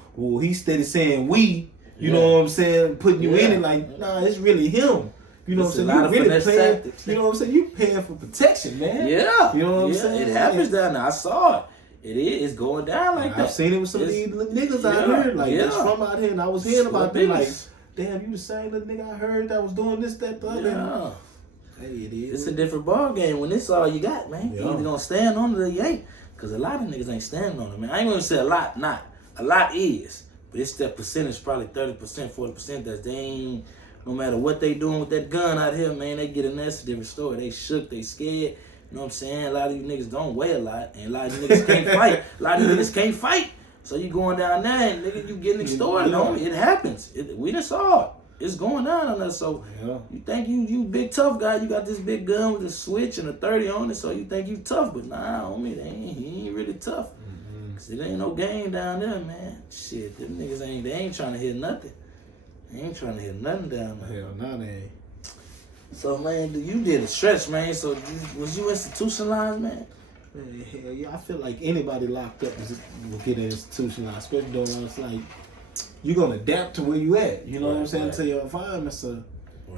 he steady saying we. You know what I'm saying? Putting you in it like, nah, it's really him. You know It's what a I'm lot saying? of You really finesse paying. tactics. You know what I'm saying? You paying for protection, man. Yeah. You know what I'm saying? It happens down there. I saw it. It is. It's going down like that. I've seen it with some of these little niggas out Yeah, here, like that's yeah. from out here, and I was hearing about them, like, Niggas. damn, you the same little nigga I heard that was doing this, that, the other. Yeah. Hey, it is. It's a different ball game when this all you got, man. You Yeah. either gonna stand on it or you ain't. Because a lot of niggas ain't standing on it, man. I ain't gonna say a lot, not. A lot is. But it's that percentage, probably 30%, 40% that they ain't, no matter what they doing with that gun out here, man, they get arrested, they restore. They shook, they scared. You know what I'm saying? A lot of you niggas don't weigh a lot, and a lot of you niggas can't fight. A lot of you niggas can't fight. So you going down there, and nigga, you getting extorted, homie. It happens. We done saw it. It's going down on us. So you think you big tough guy, you got this big gun with a switch and a 30 on it, so you think you tough, but nah, homie, he ain't really tough. Cause it ain't no game down there, man. Shit, them niggas they ain't trying to hit nothing. They ain't trying to hit nothing down there. Hell, nah, they ain't. So, man, you did a stretch, man. So, was you institutionalized, man? Man, hell yeah, I feel like anybody locked up will get institutionalized, especially though it's like, you're going to adapt to where you at. You know what I'm saying? To your environment. So,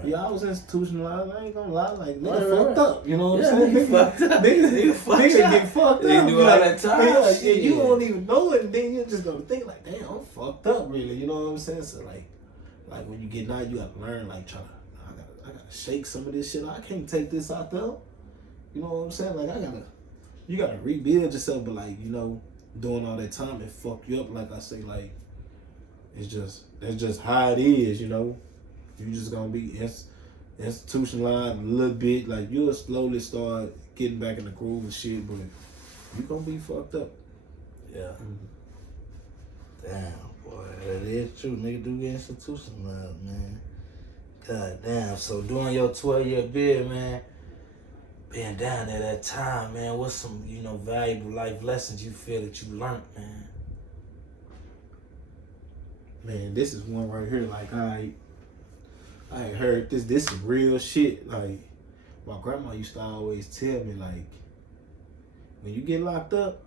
yeah, I was institutionalized. I ain't going to lie. Like, nigga fucked up. You know what I'm saying? Nigga fucked up. Nigga get fucked up. They do all that time. Yeah, you don't even know it. And then you're just going to think like, damn, I'm fucked up, really. You know what I'm saying? So, like when you get out, you got to learn, like, I gotta shake some of this shit. I can't take this out there. You know what I'm saying? Like, you gotta rebuild yourself, but like, you know, doing all that time, it fuck you up. Like I say, like, that's just how it is, you know. You just gonna be institutionalized a little bit. Like, you'll slowly start getting back in the groove and shit, but you gonna be fucked up. Yeah. Damn, boy, that is true. Nigga do get institutionalized, man. God damn. So during your 12-year bid, man, being down there that time, man, what's some, valuable life lessons you feel that you learned, man? Man, this is one right here. Like, I ain't heard this. This is real shit. Like, my grandma used to always tell me, like, when you get locked up,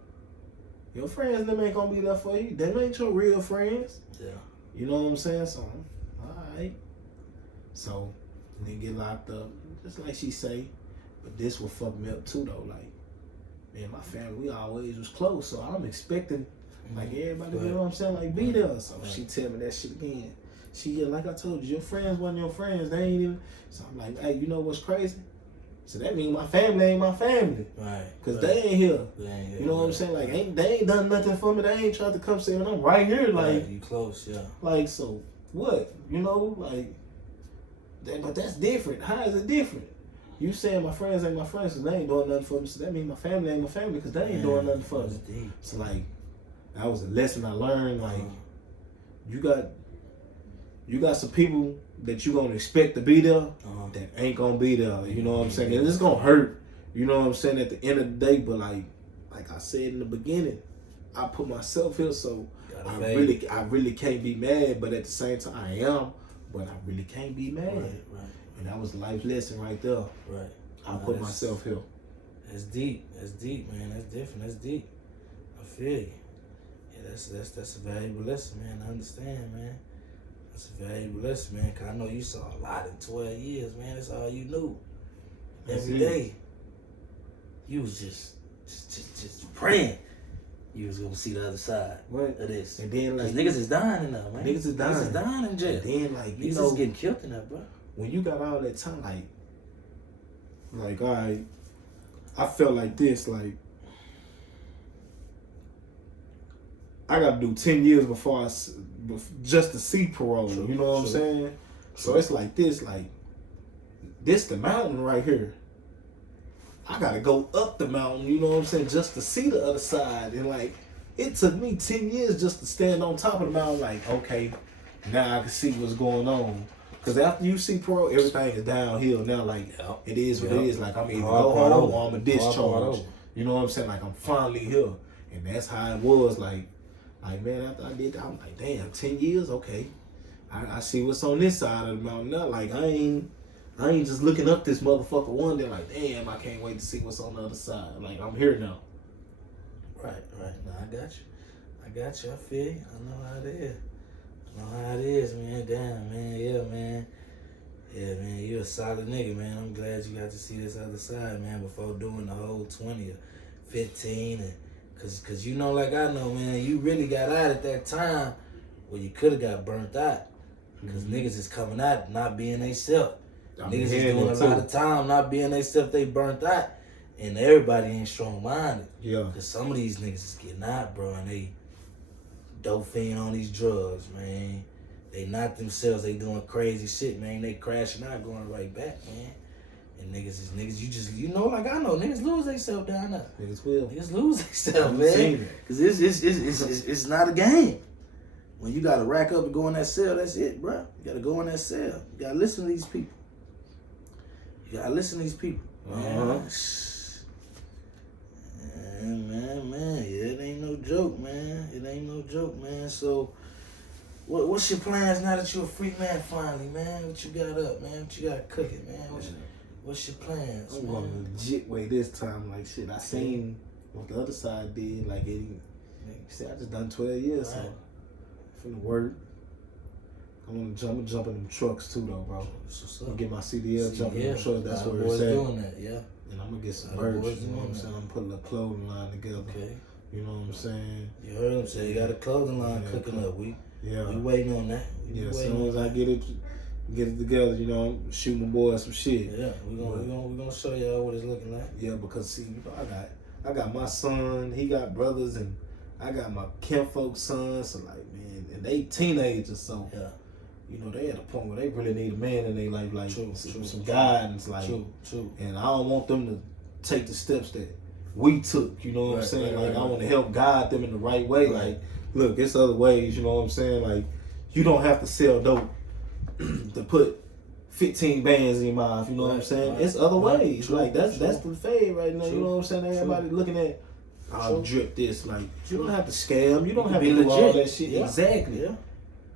your friends, them ain't gonna be there for you. Them ain't your real friends. Yeah. You know what I'm saying? So, alright. So, then get locked up, just like she say. But this will fuck me up too, though. Like, man, my family, we always was close. So, I'm expecting, like, everybody, you know what I'm saying? Like, be there. So, she tell me that shit again. She, like I told you, your friends wasn't your friends. They ain't even. So, I'm like, hey, you know what's crazy? So that means my family ain't my family. Right. Cause they ain't here. They ain't here. You know what I'm saying? Like, they ain't done nothing for me. They ain't tried to come say, I'm right here. Like, you close, yeah. Like, so what? You know, like, but that's different. How is it different? You saying my friends ain't my friends because they ain't doing nothing for me. So that means my family ain't my family because they ain't doing nothing for me. So like, that was a lesson I learned. Like, you got some people that you gonna expect to be there that ain't gonna be there. You know what I'm saying? And it's gonna hurt. You know what I'm saying? At the end of the day, but like I said in the beginning, I put myself here, so I really can't be mad. But at the same time, I am. But I really can't be mad. Right. And that was a life lesson right there. Right. I put myself here. That's deep. That's deep, man. That's different. That's deep. I feel you. Yeah, that's a valuable lesson, man. I understand, man. That's a valuable lesson, man. Cause I know you saw a lot in 12 years, man. That's all you knew. Every day, you was just praying you was gonna see the other side of this. And then like niggas is dying in there, man. Niggas is dying in jail. And then like niggas is getting killed in there, bro. When you got all that time, like all right, I felt like this, like I gotta do 10 years before just to see parole. You know what I'm saying? So it's like this, this the mountain right here. I gotta go up the mountain, you know what I'm saying, just to see the other side. And like, it took me 10 years just to stand on top of the mountain, like, okay, now I can see what's going on. Because after you see parole, everything is downhill now. Like, it is what it is. Like, I'm either go home or I'm a discharge. You know what I'm saying? Like, I'm finally here. And that's how it was. Like man, after I did that, I'm like, damn, 10 years? Okay. I see what's on this side of the mountain now. Like, I ain't just looking up this motherfucker one day like, damn, I can't wait to see what's on the other side. Like, I'm here now. Right. No, I got you. I feel you. I know how it is. Man. Damn, man. Yeah, man. You a solid nigga, man. I'm glad you got to see this other side, man, before doing the whole 20 or 15. And cause you know, like I know, man, you really got out at that time where you could have got burnt out. Cause niggas is coming out not being they self. Niggas is doing a lot of time not being they self, they burnt out. And everybody ain't strong-minded. Yeah. Because some of these niggas is getting out, bro, and they dope fiend on these drugs, man. They not themselves. They doing crazy shit, man. They crashing out, going right back, man. And niggas, you know, like I know, niggas lose themselves down there. Niggas will. Niggas lose themselves, man. Because it's not a game. When you got to rack up and go in that cell, that's it, bro. You got to go in that cell. You got to listen to these people. You got to listen to these people. Uh-huh. Man. Yeah, it ain't no joke, man. It ain't no joke, man. So, what's your plans now that you're a free man finally, man? What you got up, man? What you got cooking, man? What's your plans, I'm man? going the legit way this time. Like, shit, I seen what the other side did. Like, I just done 12 years, so I'm finna work. I'm gonna jump in them trucks too, though, bro. I'm gonna get my CDL, jump in them trucks. That's where it's at. Doing that, yeah. And I'm gonna get some merch, you know what I'm saying? I'm gonna put a little clothing line together. Okay. You know what I'm saying? You heard him say you got a clothing line cooking up. We waiting on that. As soon as I get it together, you know, I'm shooting the boys some shit. Yeah, we gonna show y'all what it's looking like. Yeah, because see, you know, I got my son, he got brothers, and I got my kinfolk sons. So like, man, and they teenagers, so yeah. You know, they at a point where they really need a man in their life, like some guidance, like. True. And I don't want them to take the steps that we took. You know what I'm saying? Like I want to help guide them in the right way. Like, look, there's other ways. You know what I'm saying? Like, you don't have to sell dope to put 15 bands in your mouth. You know what I'm saying? It's other ways. True, like that's the fade right now. You know what I'm saying? Everybody looking at. I'll drip this. Like, you don't have to scam. You don't have to do all that shit. Yeah. Exactly. Yeah.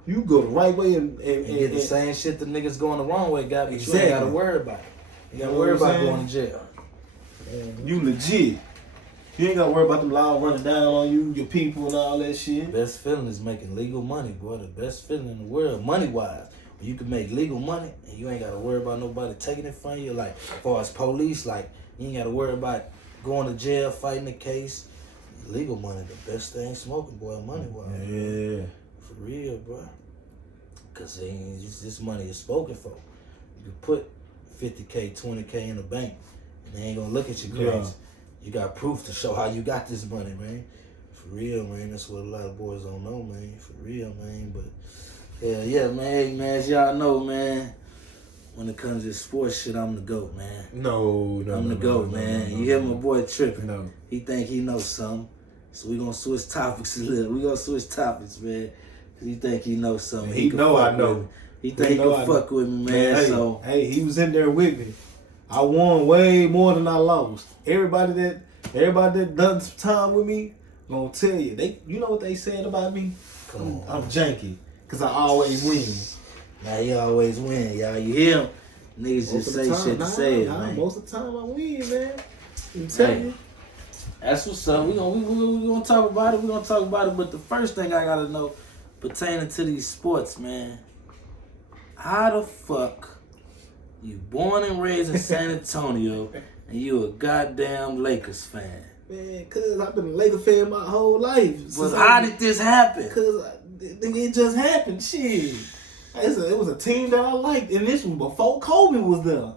You go the right way and get the same shit the niggas going the wrong way got, but exactly. you ain't gotta worry about it. You gotta worry about going to jail. You legit. You ain't gotta worry about them law running down on you, your people, and all that shit. The best feeling is making legal money, boy. The best feeling in the world, money-wise. When you can make legal money and you ain't gotta worry about nobody taking it from you. Like, as far as police, like, you ain't gotta worry about going to jail, fighting the case. Legal money, the best thing smoking, boy, money-wise. Yeah. For real, bro. Because this money is spoken for. You can put 50K, 20K in the bank, and they ain't going to look at you crazy. Yeah. You got proof to show how you got this money, man. For real, man. That's what a lot of boys don't know, man. For real, man. But, yeah, man. Hey, man, as y'all know, man, when it comes to this sports shit, I'm the GOAT, man. No. I'm the GOAT, man. You hear my boy tripping. No. He think he knows something. So we gonna switch topics a little. We gonna switch topics, man. Cause he think he knows something. He know I know. He think he can fuck with me, man. Hey, he was in there with me. I won way more than I lost. Everybody that done some time with me gonna tell you. You know what they said about me? I'm janky. Cause I always win. Now he always win, y'all. You hear him? Niggas just say shit to say it, man. Most of the time I win, man. I'm telling you. That's what's up. We gonna talk about it. We gonna talk about it. But the first thing I gotta know, pertaining to these sports, man, how the fuck you born and raised in San Antonio and you a goddamn Lakers fan? Man, cause I've been a Lakers fan my whole life. But how did this happen? Cause it just happened. Shit, it was a team that I liked, and this was before Kobe was there.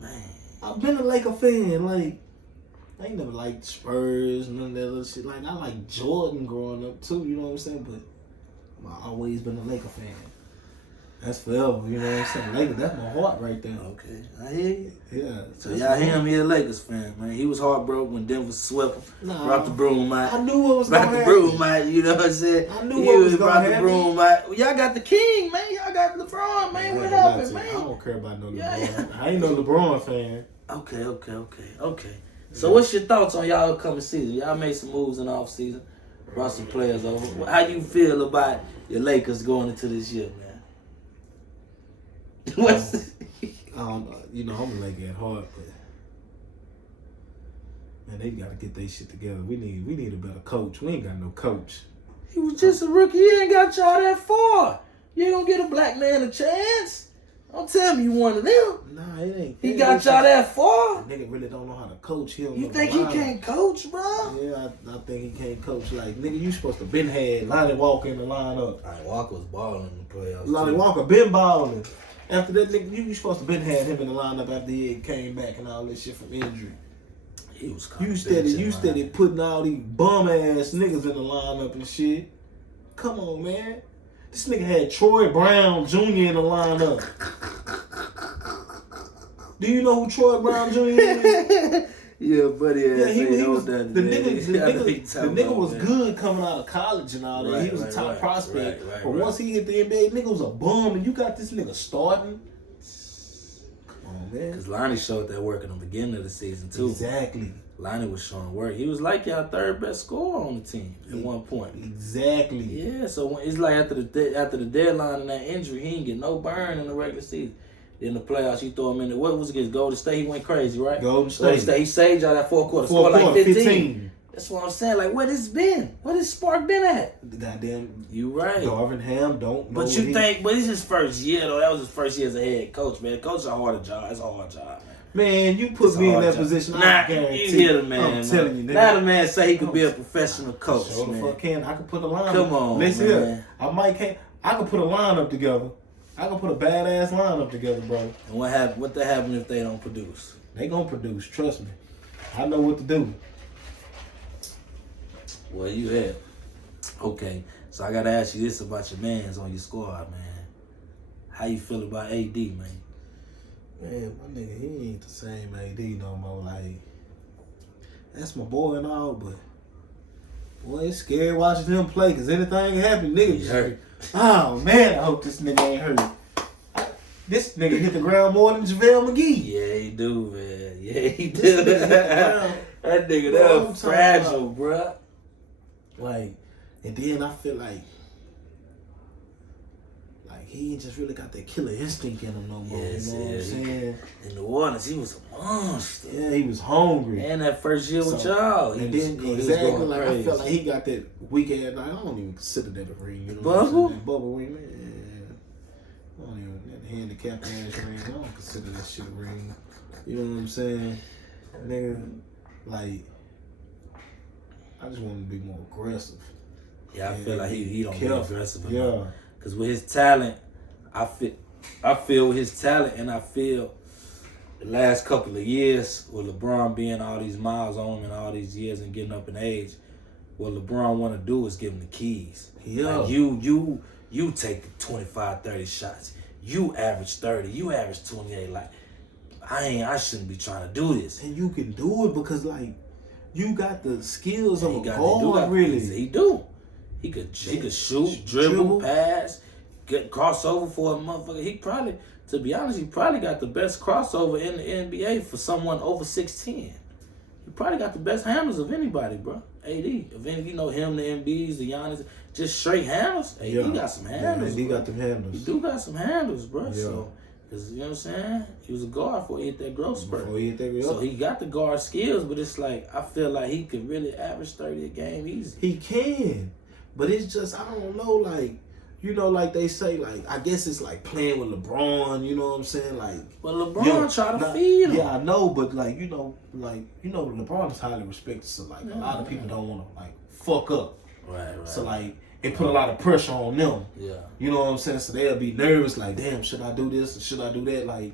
Man, I've been a Lakers fan, like. I ain't never liked Spurs, none of that other shit. Like, I like Jordan growing up, too, you know what I'm saying? But I've always been a Laker fan. That's forever, you know what I'm saying? Lakers, that's my heart right there. Okay, I hear you. Yeah. So y'all hear him, he a Lakers fan, man. He was heartbroken when Denver swept him. Brought the broom out. I knew what was going to happen. Brought the broom out, you know what I'm saying? I knew what was going to happen. Brought the broom out. Well, y'all got the king, man. Y'all got LeBron, man. What happened, man? I don't care about no LeBron. Yeah. I ain't no LeBron fan. Okay. So what's your thoughts on y'all upcoming season? Y'all made some moves in the offseason, brought some players over. How you feel about your Lakers going into this year, man? What's you know, I'm a Laker at heart, but man, they gotta get their shit together. We need a better coach. We ain't got no coach. He was just a rookie. He ain't got y'all that far. You ain't gonna get a black man a chance. Don't tell me you one of them. Nah, it ain't. He got y'all that far. Nigga really don't know how to coach him. You think he can't coach, bro? Yeah, I think he can't coach. Like, nigga, you supposed to been had Lonnie Walker in the lineup. Lonnie Walker was balling in the playoffs. Lonnie Walker been balling. After that, nigga, you supposed to been had him in the lineup after he came back and all this shit from injury. He was You steady putting all these bum ass niggas in the lineup and shit. Come on, man. This nigga had Troy Brown Jr. in the lineup. Do you know who Troy Brown Jr. is? Yeah, buddy. Yeah, he was the nigga was good coming out of college and all that. Right, he was a top prospect. But right. once he hit the NBA, nigga was a bum, and you got this nigga starting. Come on, man. Because Lonnie showed that work in the beginning of the season too. Exactly. Lonnie was showing work. He was like y'all third best scorer on the team at one point. Exactly. Yeah, so it's like after the deadline and that injury, he didn't get no burn in the regular season. In the playoffs, you throw him in. What was against Golden State? He went crazy, right? Golden State. He saved y'all that fourth quarter. Scored like 15. That's what I'm saying. Like, what has been? What has Spark been at? The goddamn. You right. Darvin Ham don't know. But you think? But it's his first year though. That was his first year as a head coach, man. Coach is a hard job. It's a hard job, man. Man, you put me in that position. Nah, you hear the man. I'm telling you, nigga. Now the man say he could be a professional coach. Sure the fuck can. I could put a lineup. Come on, listen man. here. I could put a lineup together. I can put a badass lineup together, bro. And what happen? What they happen if they don't produce? They gonna produce. Trust me. I know what to do. Well, you have. Okay, so I gotta ask you this about your mans on your squad, man. How you feel about AD, man? Man, my nigga, he ain't the same AD no more. Like, that's my boy and all, but boy, it's scary watching him play, cause anything can happen, nigga. He hurt. Oh man, I hope this nigga ain't hurt. This nigga hit the ground more than JaVale McGee. Yeah, he do, man. Yeah, he do. That nigga, that was fragile, bruh. Like, and then I feel like he ain't just really got that killer instinct in him no more. Yes, you know what I'm saying? In New Orleans, he was a monster. Yeah, he was hungry. And that first year with y'all. And then exactly, like, I felt like he got that weak ass. Like, I don't even consider that a ring. You know what I'm saying? That bubble ring, man. I don't even, that handicap ass ring, I don't consider that shit a ring. You know what I'm saying? Nigga, like, I just want him to be more aggressive. Yeah, I feel like he don't be aggressive enough. Yeah. Because with his talent, I feel with his talent, and I feel the last couple of years with LeBron being all these miles on him and all these years and getting up in age, what LeBron want to do is give him the keys. Yeah. Like you take the 25, 30 shots. You average 30. You average 28. Like, I shouldn't be trying to do this. And you can do it because, like, you got the skills of a guard, really. He do. He could shoot, dribble, pass, get crossover for a motherfucker. He probably, to be honest, he probably got the best crossover in the NBA for someone over 6'10". He probably got the best handles of anybody, bro. AD. If any, you know him, the MBs, the Giannis, just straight handles. AD got some handles. Yeah, AD got them handles. He do got some handles, bro. Yeah. So, cause you know what I'm saying? He was a guard before he hit that growth spurt. So he got the guard skills, but it's like, I feel like he could really average 30 a game easy. He can. But it's just, I don't know, like, you know, like they say, like, I guess it's like playing with LeBron, you know what I'm saying? Like, well, LeBron try to feed him. Yeah, I know, but like, LeBron is highly respected, so like a lot of people don't want to like fuck up. Right. So like, it put a lot of pressure on them. Yeah. You know what I'm saying? So they'll be nervous, like, damn, should I do this or should I do that? Like,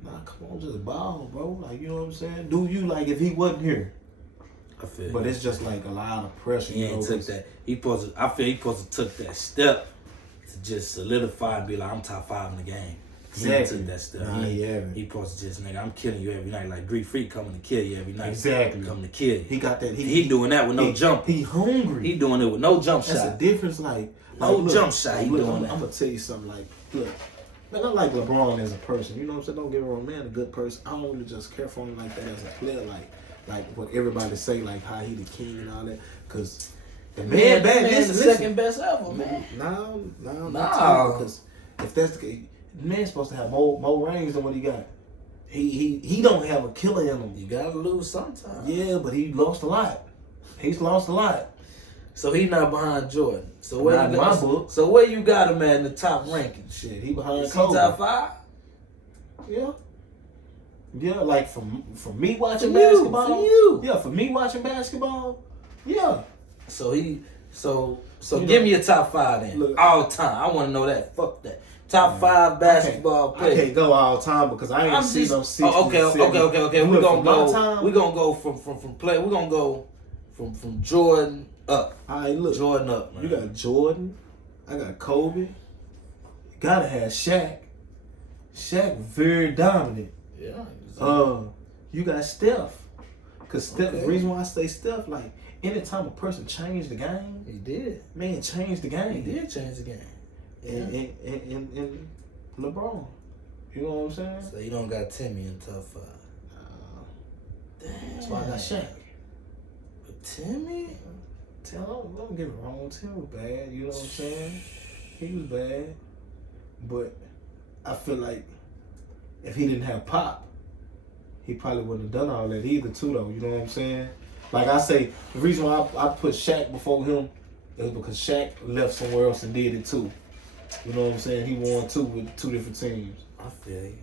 nah, come on, just ball, bro. Like, you know what I'm saying? Do you, like, if he wasn't here? I feel. But it's just like a lot of pressure. He ain't took that. I feel he supposed to took that step to just solidify and be like, I'm top 5 in the game. He ain't took that step. He supposed to just, nigga, I'm killing you every night. Like Greek Freak coming to kill you every night. Exactly. Coming to kill you. He got that. He doing that with no jump. He hungry. He doing it with no jump shot. That's a difference. Like no jump shot. He doing that. I'm gonna tell you something. Like, look, man, I like LeBron as a person. You know what I'm saying? Don't get me wrong, man. A good person. I don't really just care for him like that as a player. Like what everybody say, like how he the king and all that. Cause the man the second best ever, man. No. Because if that's the case, the man's supposed to have more rings than what he got. He don't have a killer in him. You gotta lose sometimes. Yeah, but he lost a lot. He's lost a lot. So he not behind Jordan. So where you got him at in the top ranking? Shit, he behind Is he Kobe. top 5? Yeah. Yeah, like for me watching basketball. For you. Yeah, for me watching basketball. Yeah. So give me a top 5 then. Look, all time. I want to know that. Fuck that. Top 5 basketball I players. can't go all time because I ain't seen them 60. Okay. You We're went gonna from my go. time? We're gonna go from play. We're gonna go from Jordan up. All right, look. Jordan up, man. You got Jordan. I got Kobe. You gotta have Shaq. Shaq very dominant. Yeah. You got Steph. Cause Steph, Okay. the reason why I say Steph, like anytime a person changed the game, He did. man, changed the game. He did change the game. And LeBron. You know what I'm saying? So you don't got Timmy in top 5. That's why I got Shaq. But Timmy? Don't get me wrong, Tim was bad, you know what I'm saying? He was bad. But I feel like if he didn't have Pop, he probably wouldn't have done all that either too though, you know what I'm saying? Like I say, the reason why I put Shaq before him is because Shaq left somewhere else and did it too. You know what I'm saying? He won 2 with 2 different teams. I feel you.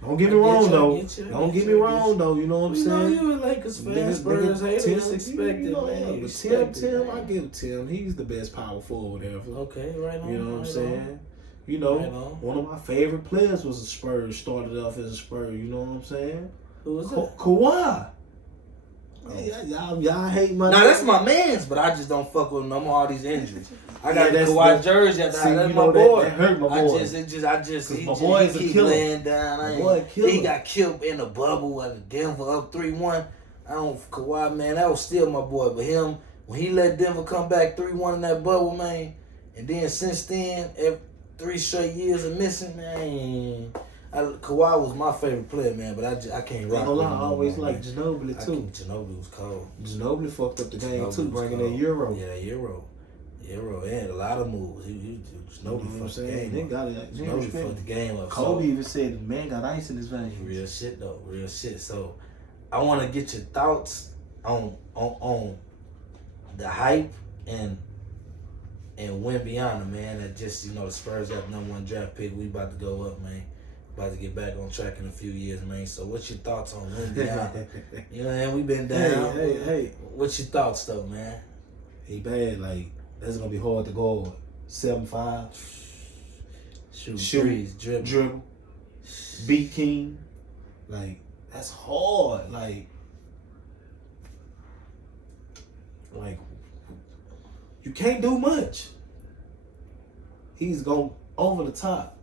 Don't get me wrong though. Don't get me wrong though, you know what I'm You know saying? you a Lakers fan, Spurs hater. It's expected, you know, man. but Tim, I give Tim. He's the best power forward ever. Okay, right on. You know what I'm right saying? on. You know, Right on. one of my favorite players was a Spurs. Started off as a Spurs. You know what I'm saying? Who was that? Kawhi. Y'all hate my. Nah, that's my man's, but I just don't fuck with him no more. All these injuries. I got the that's Kawhi jersey. That's you my know, boy. That hurt my boy. He my boy is a keep killer. laying down. My boy a killer. He got killed in the bubble at Denver up 3-1. Kawhi, man, that was still my boy. But him, when he let Denver come back 3-1 in that bubble, man, and then since then, 3 straight years of missing, man. Kawhi was my favorite player, man, but I can't rock with him. I always liked Ginobili too. Ginobili was cold. Ginobili fucked up the game Ginobili too, was bringing cold. that Euro. Yeah, Euro, and a lot of moves. Ginobili You know what I'm fucked the saying? game They up. got it. Ginobili fucked the game up. Kobe So, even said the man got ice in his veins. real shit though, real shit. So, I want to get your thoughts on the hype and Wembyana, man. That just, you know, the Spurs got the #1 draft pick. We about to go up, man. About to get back on track in a few years, man. So what's your thoughts on Wembyana? You know, man, we been down. Hey. What's your thoughts though, man? He bad. Like that's gonna be hard to guard. 7'5", Shoot threes, dribble, beat King. Like that's hard. Like you can't do much. He's going over the top.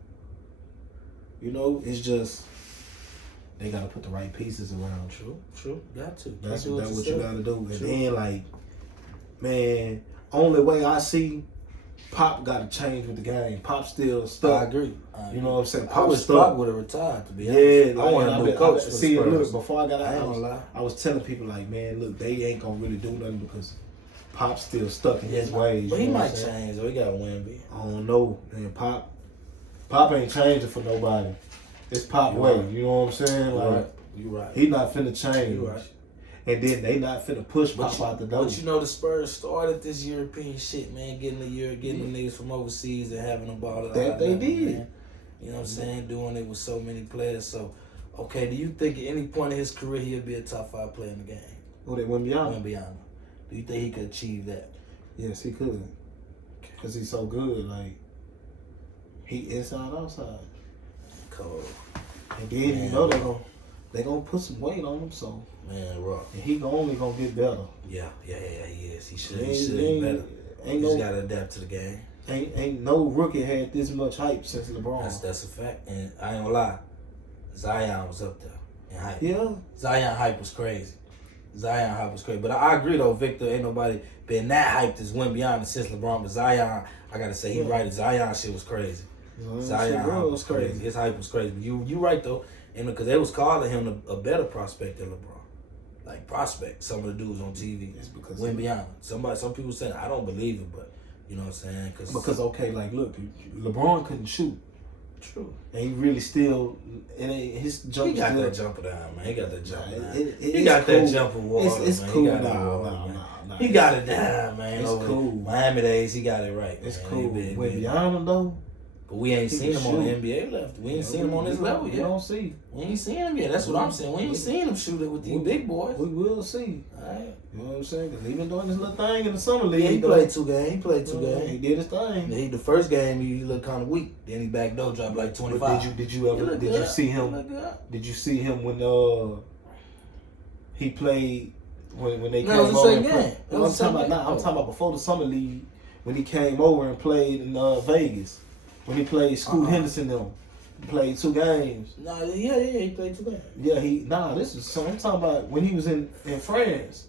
You know, it's just they gotta put the right pieces around. True. Got to. That's Gotta what do you it gotta do. And True. then like, man, only way I see Pop gotta change with the game. Pop still I stuck. agree. You know what I'm saying? I Pop wish stuck. Pop would have retired, to be honest. Yeah, I want a new coach for the See, Spurs. look, before I got I ain't out, gonna lie. I was telling people like, man, look, they ain't gonna really do nothing because Pop's still stuck in his Yeah, ways. But he you know might what I'm saying? change, though. He got Wemby. I don't know, man. Pop ain't changing for nobody. It's Pop You way. right. You know what I'm saying? Like, You right. he not finna change. You right. And then they not finna push Pop out the door. But you know, the Spurs started this European shit, man. Getting the niggas from overseas and having them ball. That they did. Man. You know what I'm saying? Doing it with so many players. So, okay, do you think at any point in his career he'll be a top 5 player in the game? Oh, they went beyond. Wembyana. Do you think he could achieve that? Yes, he could. Cause he's so good. Like he inside outside. Cold. And then Man. you know they gonna put some weight on him. So Man, rough. and he only gonna get better. Yeah, he is. He should. Ain't- He should ain't- be better. Ain't He's no got to adapt to the game. ain't no rookie had this much hype since LeBron. That's a fact. And I ain't gonna lie, Zion was up there in hype. Yeah. Zion hype was crazy. But I agree though, Victor. Ain't nobody been that hyped as Wembyana since LeBron. But Zion, I gotta say, he Yeah. right. Zion shit was crazy. Zion hype was crazy. His hype was crazy. But you right though, and because they was calling him a better prospect than LeBron. Like prospect, some of the dudes on TV. It's because Wembyana. Some people said I don't believe it, but you know what I'm saying? Because okay, like look, LeBron couldn't shoot, true. and he really still it ain't his jump. He got still, that jumper down, man. He got that jumper down. He He got cool. that jumper water, It's man. cool. He got that Nah, water, nah, man. nah. He got it down, man. It's Over cool. Miami days, he got it right. It's man. cool. He been- Wembyana though, But we ain't he seen can him on the shoot. NBA level. We ain't seen him on we this level We yet. don't see. We ain't seen him yet. That's what I'm saying. We ain't seen him shoot it with these big boys. We will see. All right. You know what I'm saying? Because he been doing this little thing in the summer league. Yeah, he played 2 games. He played 2 games. He did his thing. Yeah, the first game he looked kind of weak. Then he back door dropped like 25. But did you see him? Did you see him when he played when they came over? I'm talking about before the summer league when he came over and played in Vegas. When he played Scoot Henderson them. He played 2 games. He played 2 games. Yeah, this is something I'm talking about when he was in France.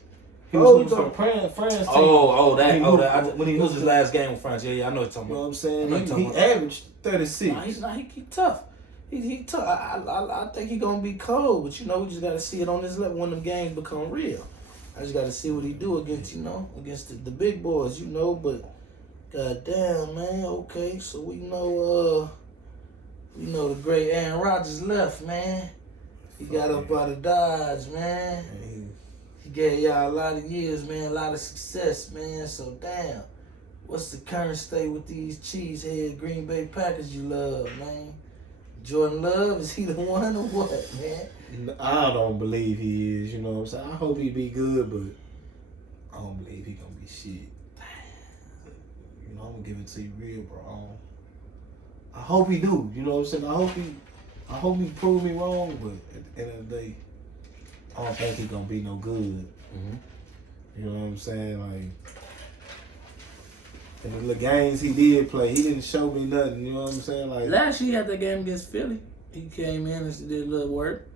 He Oh, was from France team. When he was his last game with France. Yeah, I know what you're talking You know about. what I'm saying? He averaged 36. Nah, he's not. He tough. He tough. I think he gonna be cold, but we just gotta see it on this level when them games become real. I just gotta see what he do against against the big boys, But goddamn, man. Okay, so we know the great Aaron Rodgers left, man. He got up out of Dodge, man. He gave y'all a lot of years, man, a lot of success, man. So, damn, what's the current state with these cheesehead Green Bay Packers you love, man? Jordan Love, is he the one or what, man? I don't believe he is, you know what I'm saying? I hope he be good, but I don't believe he gonna be shit. I'm gonna give it to you real, bro. I hope he do, you know what I'm saying? I hope he prove me wrong, but at the end of the day, I don't think he gonna be no good. Mm-hmm. You know what I'm saying? Like, in the little games he did play, he didn't show me nothing. You know what I'm saying? Like last year he had that game against Philly. He came in and did a little work.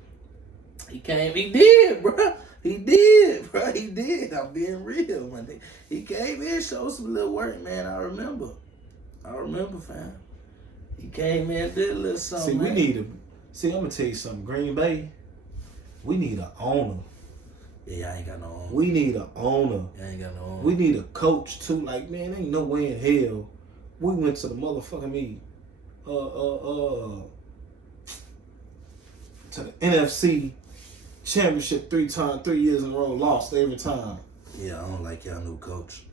He did, bro. He did. I'm being real, man. He came in, showed some little work, man. I remember, fam. He came in, did a little something. I'm gonna tell you something. Green Bay, we need an owner. Yeah, I ain't got no owner. We need an owner. I ain't got no owner. We need a coach too. Like, man, ain't no way in hell we went to the motherfucking to the NFC championship 3 years in a row, lost every time. Yeah, I don't like y'all new coach.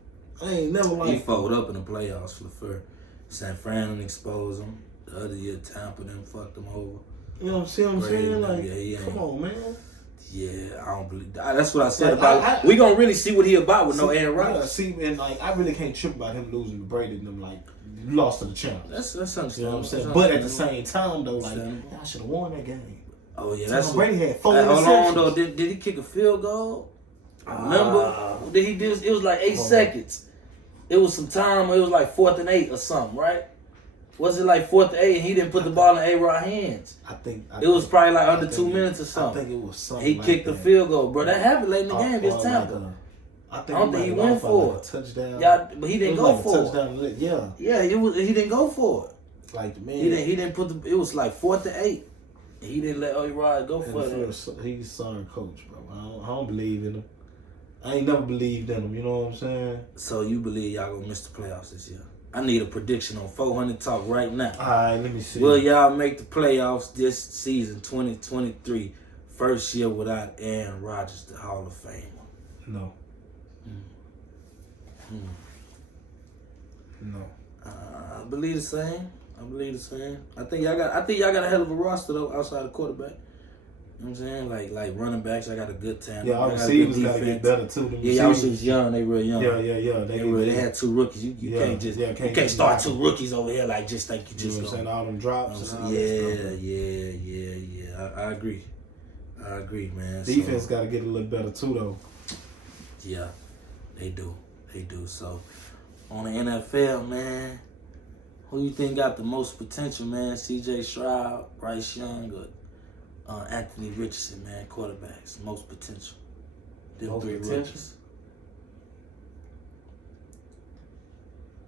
I ain't never liked. He folded up in the playoffs for the first. San Fran exposed him. The other year, Tampa them fucked him over. You know what I'm saying? Like, yeah, come on, man. Yeah, I don't believe that. That's what I said about. We gonna really see what he about with no Aaron Rodgers. And like, I really can't trip about him losing to Brady and them. Like, you lost to the champs. That's understandable. You know what I'm saying? But at the same time, though, like, y'all should have won that game. Oh yeah, that's Brady had 4 interceptions. Hold on, though. interceptions. Did he kick a field goal? Remember? Did he do? It was like 8 seconds. It was some time. It was like 4th and 8 or something, right? Was it like 4th and 8 and he didn't put the ball in A-Rod hands? I think it was probably like under 2 minutes or something. I think it was something. He kicked the field goal, bro. That happened late in the game against Tampa. I don't think he went for it. Touchdown. Yeah, but he didn't go for it. Yeah, he didn't go for it. Like, the man, he didn't put the. It was like 4th and 8. He didn't let A-Rod go for it. He's a sorry coach, bro. I don't believe in him. I ain't never believed in him. You know what I'm saying? So you believe y'all gonna miss the playoffs this year? I need a prediction on 400 Talk right now. All right, let me see. Will y'all make the playoffs this season, 2023, first year without Aaron Rodgers, the Hall of Famer? No. No. I believe the same. I think y'all got a hell of a roster though outside the quarterback. You know what I'm saying? Like running backs, I got a good tandem. Yeah, our receivers gotta get better too. Yeah, y'all receivers young, they real young. Yeah. They had 2 rookies. You can't just you can't start 2 rookies over here like just think you just know what I'm saying? All them drops. I agree, man. Defense gotta get a little better too though. Yeah, they do. So on the NFL, man, who you think got the most potential, man? C.J. Stroud, Bryce Young, or Anthony Richardson, man, quarterbacks, most potential. Them 3 rookies.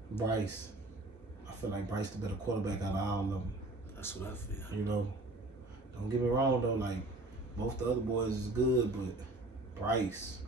Bryce. I feel like Bryce the better quarterback out of all of them. That's what I feel. You know, don't get me wrong though. Like, both the other boys is good, but Bryce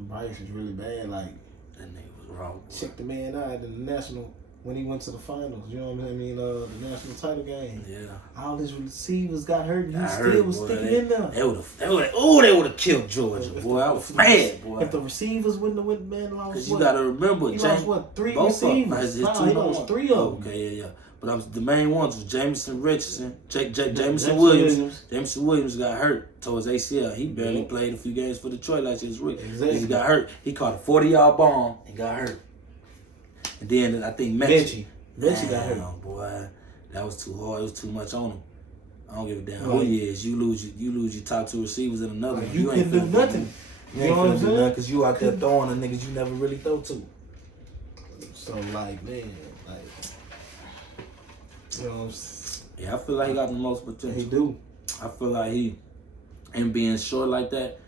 is really bad. Like, that nigga was wrong. Check the man out in the national. When he went to the finals, you know what I mean? The national title game. Yeah. All his receivers got hurt, and he still was sticking in there. They would have killed Georgia, boy. I was mad, boy. If the receivers wouldn't have went, man, lost. Because you got to remember, he lost 3 both receivers? He lost 3 of them. Okay, yeah. But the main ones was Jameson Richardson, Jameson Williams. Jameson Williams got hurt towards ACL. He barely played a few games for Detroit last year. Exactly. He got hurt. He caught a 40-yard bomb and got hurt. And then I think Mechie got hurt. Boy, that was too hard. It was too much on him. I don't give a damn who he is. You lose your top 2 receivers in another one. You ain't do nothing. You ain't finna do nothing because you out there throwing the niggas you never really throw to. So like, man, like, you know what I'm saying? Yeah, I feel like he got the most potential. He do. I feel like him being short like that,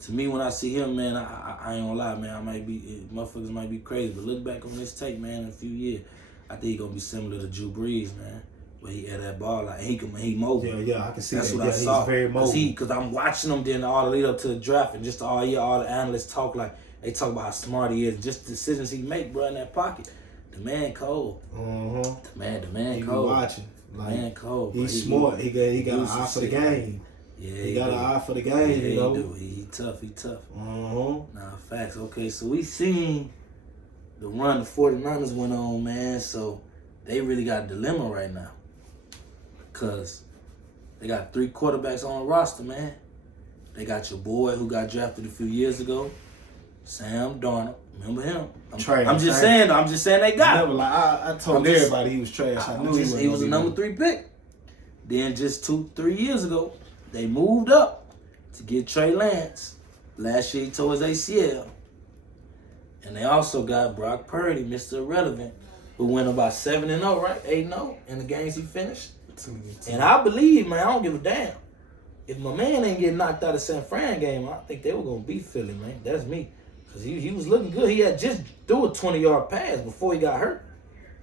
to me, when I see him, man, I ain't gonna lie, man, motherfuckers might be crazy, but look back on this tape, man, in a few years, I think he gonna be similar to Drew Brees, man, where he had that ball, like, he mobile. Yeah, I can see That's that. what I saw. He's very mobile. Because I'm watching him then all the lead up to the draft, and just all year, all the analysts talk like, they talk about how smart he is, just the decisions he make, bro, in that pocket. The man cold. The man he cold. Watching. Like, man cold. He's smart. He got an eye for the game. Yeah, he got an eye for the game. Yeah, you know. He do. He tough. He tough. Nah, facts. Okay, so we seen the run the 49ers went on, man. So they really got a dilemma right now, cause they got 3 quarterbacks on the roster, man. They got your boy who got drafted a few years ago, Sam Darnold. Remember him? I'm just saying they got him. Like, I told everybody he was trash. I knew he was a number 3 pick. Then just 2-3 years ago, they moved up to get Trey Lance. Last year he tore his ACL. And they also got Brock Purdy, Mr. Irrelevant, who went about 7-0, right? 8-0 in the games he finished. And I believe, man, I don't give a damn. If my man ain't getting knocked out of San Fran game, I think they were going to beat Philly, man. That's me. Because he was looking good. He had just threw a 20-yard pass before he got hurt.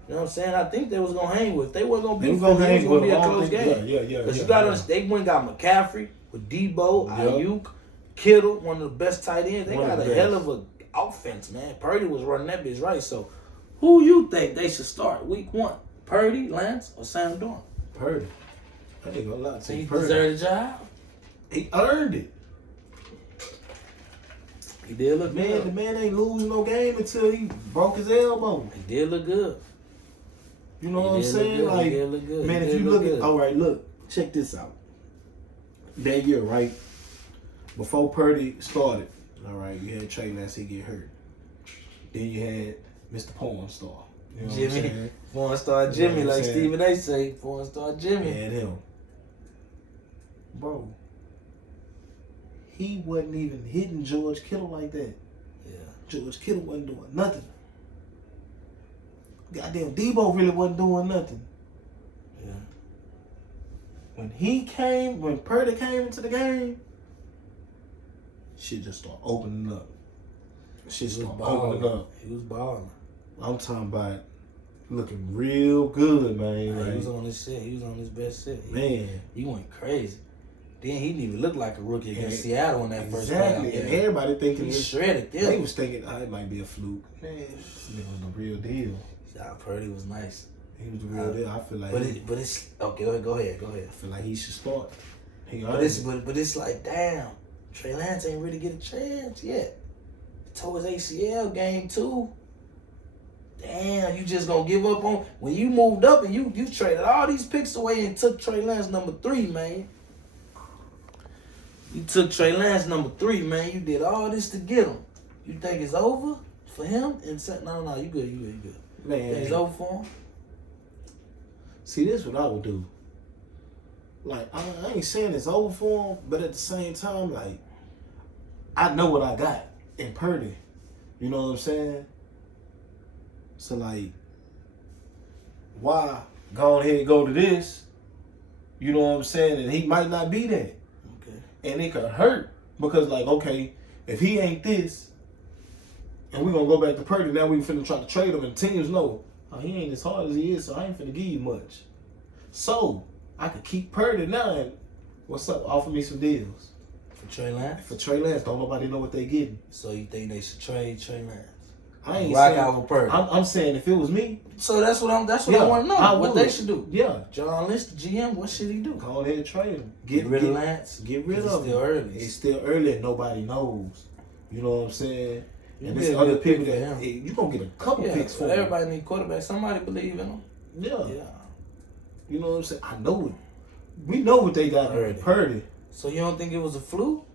You know what I'm saying? I think they was going to hang with. If they weren't going to beat Philly, it was going to be a close game. Yeah. Because you got to understand, they went and got McCaffrey with Debo, Ayuk, Kittle, one of the best tight ends. They got a hell of an offense, man. Purdy was running that bitch right. So, who you think they should start week 1? Purdy, Lance, or Sam Darnold? Purdy. I ain't gonna lie to you. He deserved the job. He earned it. He did look good. The man ain't losing no game until he broke his elbow. He did look good. You know what I'm saying? Like, man, if you look at, all right, look, check this out. That year, right? Before Purdy started, all right, you had Trey Lance, he get hurt. Then you had Mr. Porn Star. You know Jimmy. Porn Star Jimmy, like Stephen A. say. Porn Star Jimmy. And him. Bro, he wasn't even hitting George Kittle like that. Yeah. George Kittle wasn't doing nothing. Goddamn, Debo really wasn't doing nothing. Yeah. When Purdy came into the game, shit just started opening up. Shit started opening up. He was balling. I'm talking about looking real good, man. He was on his shit. He was on his best shit. Man. He went crazy. Then he didn't even look like a rookie against Seattle in that first round. Exactly. And everybody thinking he shredded them. They was thinking, it might be a fluke. Man, this nigga was the real deal. Purdy was nice. He was the real deal. I feel like but it's okay, go ahead. I feel like he should start. But it's like, damn, Trey Lance ain't really get a chance yet. Tore his ACL game 2. Damn, you just gonna give up on when you moved up and you traded all these picks away and took Trey Lance number 3, man. You took Trey Lance number 3, man. You did all this to get him. You think it's over for him? And no, you good. Man, it's over for him. See, this is what I would do. Like, I ain't saying it's over for him, but at the same time, like, I know what I got in Purdy. You know what I'm saying? So, like, why go ahead and go to this? You know what I'm saying? And he might not be that. Okay. And it could hurt because, like, okay, if he ain't this, and we're going to go back to Purdy, now we finna try to trade him, and teams know, he ain't as hard as he is, so I ain't finna give you much. So, I could keep Purdy now and, what's up, offer me some deals. For Trey Lance? For Trey Lance, don't nobody know what they getting. So you think they should trade Trey Lance? I ain't rock saying, out with Purdy. I'm saying if it was me. So that's what I want to know. What they should do. Yeah. John Lynch, the GM, what should he do? Go ahead and trade him. Get rid of Lance? Get rid of him. It's still early. It's still early and nobody knows. You know what I'm saying? And there's other people that you're going to get a couple picks for him. Everybody need quarterback. Somebody believe in him. Yeah. You know what I'm saying? I know it. We know what they got Purdy. Purdy. So you don't think it was a fluke?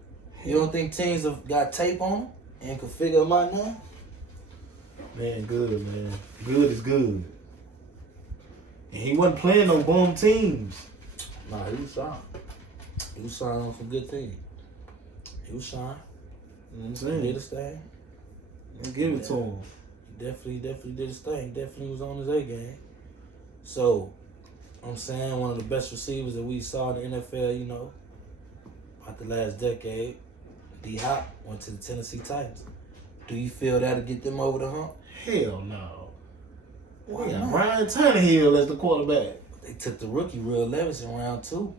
You don't think teams have got tape on him and can figure him out now? Man, good, man. Good is good. And he wasn't playing no bum teams. Nah, he was signed. He was signed on some good things. He was signed. You know what I'm He saying? did his thing. Give it to him. He definitely did his thing. Definitely was on his A game. So, I'm saying one of the best receivers that we saw in the NFL, you know, about the last decade, D-Hop went to the Tennessee Titans. Do you feel that'll get them over the hump? Hell no. Why Yeah, not? Ryan Tannehill as the quarterback. They took the rookie Will Levis in round 2.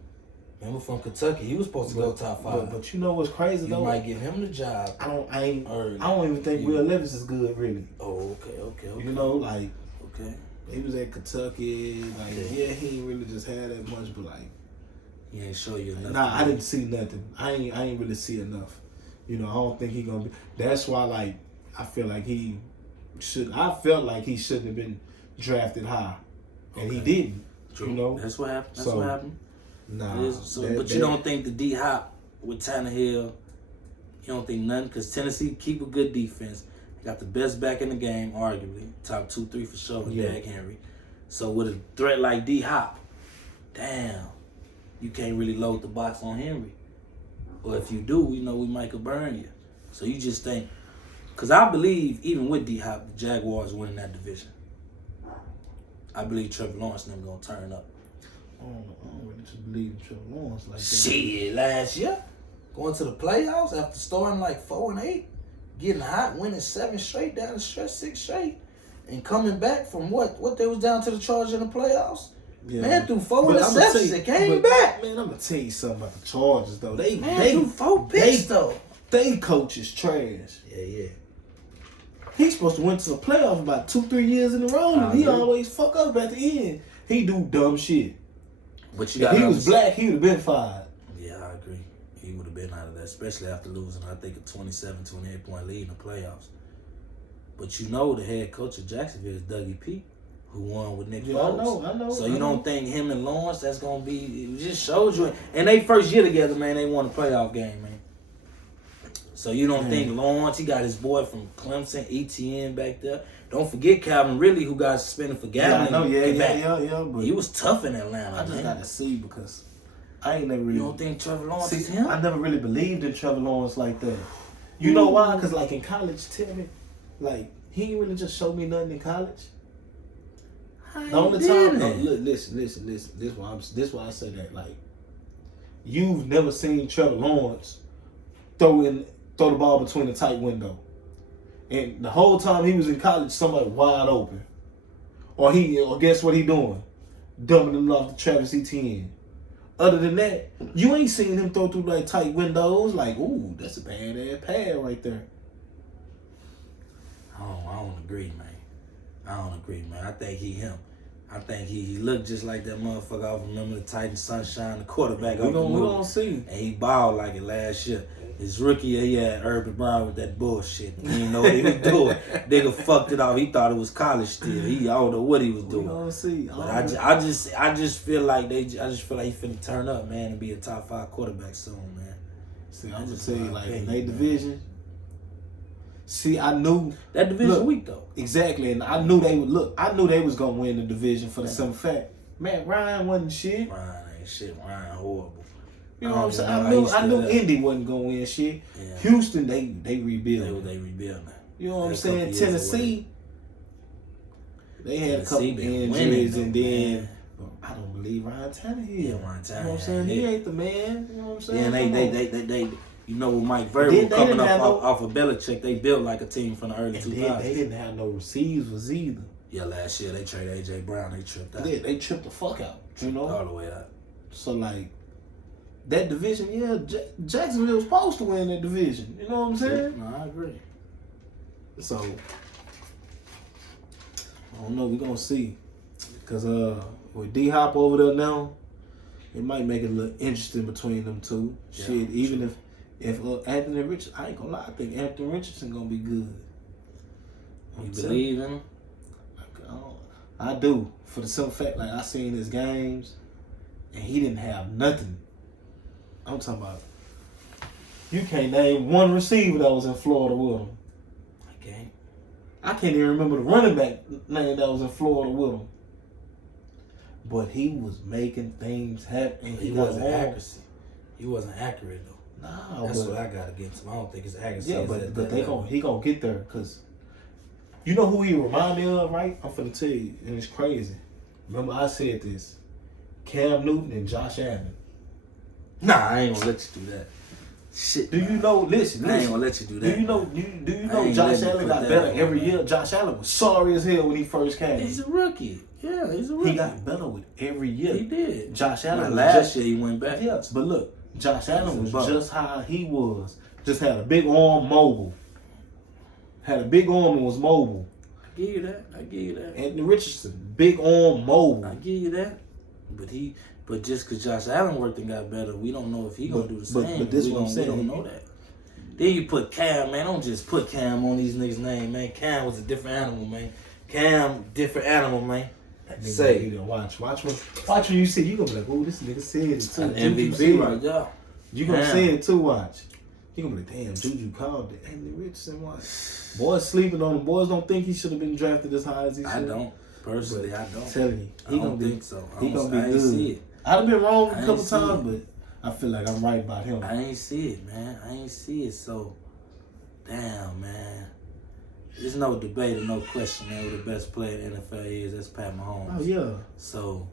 Remember from Kentucky, he was supposed to go top 5. But you know what's crazy You though? might give him the job. I don't early. even think Will Levis is good really. Oh, okay. You know, like Okay. he was at Kentucky, like Yeah. he ain't really just had that much, but like He ain't show you enough. I didn't see nothing. I ain't really see enough. You know, I don't think he gonna be. That's why, like, I feel like he should. I felt like he shouldn't have been drafted high, and he didn't. True. You know, That's what happened. That's So, what happened. nah. But you don't think the D-Hop with Tannehill, you don't think nothing? Because Tennessee keep a good defense. They got the best back in the game, arguably. Top 2, 3 for sure with Derrick Henry. So with a threat like D-Hop, damn, you can't really load the box on Henry. Or if you do, you know, we might could burn you. So you just think, because I believe, even with D-Hop, the Jaguars winning that division. I believe Trevor Lawrence and them going to turn up. I don't really just believe in Trevor Lawrence like that. Shit, last year, going to the playoffs after starting like 4-8, getting hot, winning 7 straight down the stretch, 6 straight, and coming back from what they was down to the Chargers in the playoffs. Yeah. Man, through 4 But I'ma interceptions, tell you- it came but, back. Man, I'm gonna tell you something about the Chargers though. They Through 4 picks though. They coach is trash. Yeah. He's supposed to win to the playoffs about 2-3 years in a row, and he always fuck up at the end. He do dumb shit. But you If got he was black, he would have been fired. Yeah, I agree. He would have been out of that, especially after losing, I think, a 27, 28-point lead in the playoffs. But you know the head coach of Jacksonville is Dougie P, who won with Nick Foles. I know. So you don't think him and Lawrence, that's going to be, it just shows you. And they first year together, man, they won a playoff game, man. So you don't think Lawrence, he got his boy from Clemson, ETN back there. Don't forget Calvin Ridley, who got suspended for gambling. Yeah. But He was tough in Atlanta, I just man. got to see because I ain't never really. You don't think Trevor Lawrence is See, him? I never really believed in Trevor Lawrence like that. You know why? Because like in college, tell me, like he ain't really just showed me nothing in college. The only time, no, look, listen. This why I say that. Like, you've never seen Trevor Lawrence throw the ball between the tight window, and the whole time he was in college, somebody wide open, or guess what he doing, dumping it off to Travis Etienne. Other than that, you ain't seen him throw through like tight windows. Like, ooh, that's a badass pad right there. I don't agree, man. I think he him. I think he looked just like that motherfucker off Remember the Titan Sunshine, the quarterback off the movie. We gonna see. And he balled like it last year. His rookie year, he had Urban Brown with that bullshit. He didn't know what he was doing. Nigga fucked it off. He thought it was college still. I don't know what he was doing. We gonna see. But I just feel like he finna turn up, man, and be a top 5 quarterback soon, man. See, I'm gonna tell you, like in their division. See, I knew that division weak though. Exactly, and I knew they would look. I knew they was gonna win the division for the simple fact, Matt Ryan wasn't shit. Ryan ain't shit. Ryan horrible. You know what I'm saying? I knew Indy wasn't gonna win shit. Yeah. Houston, they rebuild. They rebuild. You know what I'm saying? Tennessee, they had a couple injuries, and then I don't believe Ryan Tannehill. Yeah, Ryan Tannehill. You know what I'm saying? He ain't the man. You know what I'm saying? Yeah, and they you know, with Mike Vrabel coming off of Belichick, they built like a team from the early 2000s. They didn't have no receivers either. Yeah, last year they traded A.J. Brown. They tripped out. Yeah, they tripped the fuck out. You know? All the way out. So, like, that division, Jacksonville was supposed to win that division. You know what I'm saying? No, I agree. So, I don't know. We're going to see. Because with D-Hop over there now, it might make it a little interesting between them two. Yeah, Shit, even if Anthony Richardson, I ain't gonna lie, I think Anthony Richardson gonna be good. You believe in him? I do. For the simple fact, like, I seen his games, and he didn't have nothing. I'm talking about, you can't name one receiver that was in Florida with him. I can't even remember the running back name that was in Florida with him. But he was making things happen. He wasn't accuracy. He wasn't accurate though. Nah, that's what I got against him. I don't think his accuracy. Yeah, but he gonna get there because you know who he remind me of, right? I'm finna tell you, and it's crazy. Remember I said this: Cam Newton and Josh Allen. Nah, I ain't gonna let you do that. Shit. Do you know? Listen. I ain't gonna let you do that. Do you know? Do you know Josh Allen got better every year? Josh Allen was sorry as hell when he first came. He's a rookie. Yeah, he's a rookie. He got better with every year. He did. Josh Allen last year he went back. Yeah, but look, Josh Allen was just how he was. Just had a big arm, mobile. Had a big arm and was mobile. I give you that. Anthony Richardson, big arm, mobile. I give you that. But just because Josh Allen worked and got better, we don't know if he gonna do the same. But this what I'm saying. We don't know that. Then you put Cam, man. Don't just put Cam on these niggas' name, man. Cam was a different animal, man. Cam, different animal, man. Say, watch when you see, you gonna be like, oh, this nigga said it too. MVP right there. You gonna say it too. Watch. You gonna be like, damn, JuJu called it. Anthony Richardson, watch. Boys sleeping on him. Boys don't think he should have been drafted as high as he should. I don't. Personally, I don't. I'm telling you, I don't think so. He gonna be I good. See it. I'd have been wrong a couple times, but I feel like I'm right about him. I ain't see it, man. I ain't see it. So, damn, man. There's no debate or no question, man, who the best player in the NFL is. That's Pat Mahomes. Oh, yeah. So,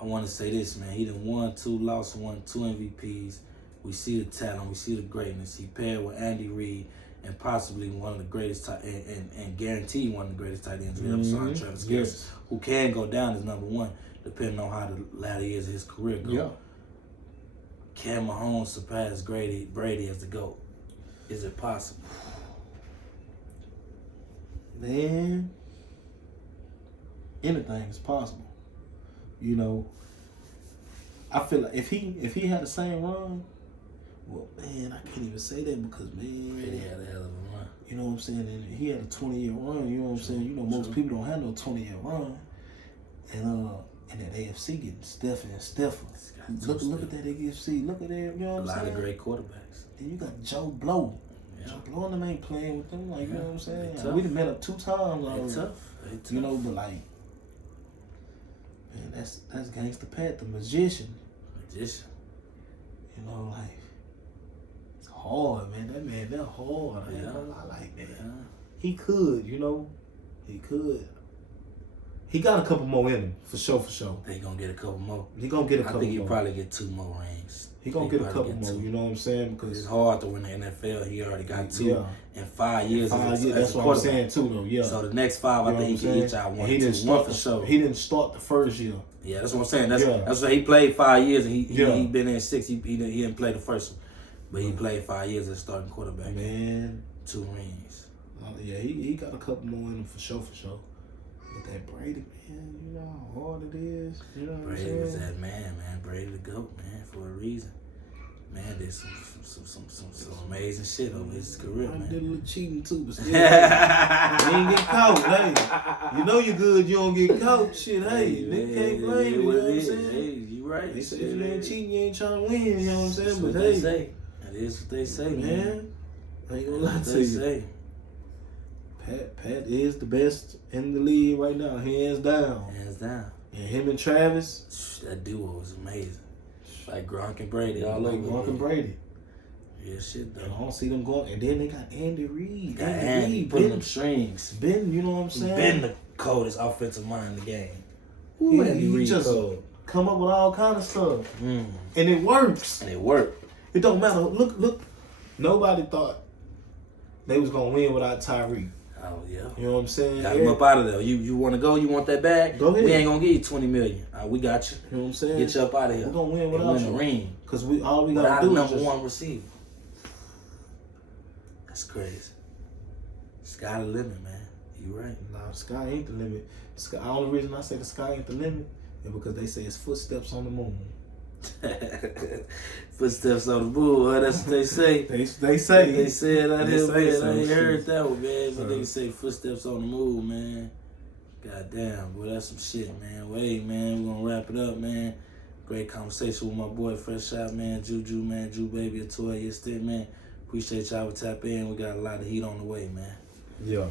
I want to say this, man. He done won 2, lost 1, 2 MVPs. We see the talent. We see the greatness. He paired with Andy Reid and possibly one of the greatest, and guaranteed one of the greatest tight ends we ever saw in Travis Kelce, who can go down as number 1, depending on how the latter years of his career go. Yeah. Can Mahomes surpass Brady as the GOAT? Is it possible? Man, anything is possible. You know, I feel like if he had the same run, well, man, I can't even say that because, man, Brady had a hell of a run. You know what I'm saying? And he had a 20-year run. You know what I'm saying? You know, most people don't have no 20-year run. And that AFC getting stiffer and stiffer. Look at that AFC. Look at that. You know what I'm saying? A lot of great quarterbacks. Then you got Joe Blow. Yeah. Joe Blow and them ain't playing with them. Like, you know what I'm saying? They tough. We done met up 2 times already. They tough. You know, but like, man, that's Gangsta Pat, the magician. You know, like, it's hard, man. That man, they're hard. Yeah. I like that. Yeah. He could, you know. He could. He got a couple more in him, for sure. They gonna get a couple more. He gonna get a couple more. I think he'll probably get 2 more rings. He gonna get a couple more, you know what I'm saying? Because it's hard to win the NFL. He already got 2 in 5 years. That's what I'm saying too, though. Yeah. So the next 5, I think he can each out 1. He didn't start for sure. He didn't start the first year. Yeah, that's what I'm saying. That's why he played 5 years and he been in 6. He didn't play the first one, but he played 5 years as starting quarterback. Man, 2 rings. Yeah, he got a couple more in him for sure. But that Brady, man, you know how hard it is. You know what I'm saying? Brady was that man. Brady the GOAT, man, for a reason. Man did some amazing shit over his career, man. I did a little cheating too, but still, you ain't get caught, hey. You know you're good, you don't get caught. Shit, hey, nigga can't blame you, you know what I'm saying? Hey, you right. They say if you ain't cheating, you ain't trying to win, you know what I'm saying? But hey, that is what they say, man. I ain't gonna lie to you. Pat is the best in the league right now, hands down. And him and Travis, that duo is amazing. Like Gronk and Brady all over. Gronk and Brady. Yeah, shit though. And I don't see them going. And then they got Andy Reid. Andy putting them strings. Ben, you know what I'm saying? Ben the coldest offensive mind in the game. He just cold. Come up with all kind of stuff. And it works. It don't matter. Look. Nobody thought they was gonna win without Tyreek. Oh yeah. You know what I'm saying? Got him up out of there. You want to go? You want that bag? Go ahead. We ain't gonna give you $20 million. We got you. You know what I'm saying? Get you up out of here. We're gonna win without the ring. Cause all we gotta do is number 1 receiver. That's crazy. Sky the limit, man. You right. Nah, the sky ain't the limit. The only reason I say the sky ain't the limit is because they say it's footsteps on the moon. Footsteps on the moon, huh? That's what they say. They say. They say it out here, man. I ain't heard shit. that one, man. But they say footsteps on the moon, man. Goddamn, boy, that's some shit, man. Well, hey, man, we're gonna wrap it up, man. Great conversation with my boy, Fresh Out, man. JuJu, man. Ju Baby, a 2 extent, man. Appreciate y'all for tapping in. We got a lot of heat on the way, man. Yeah.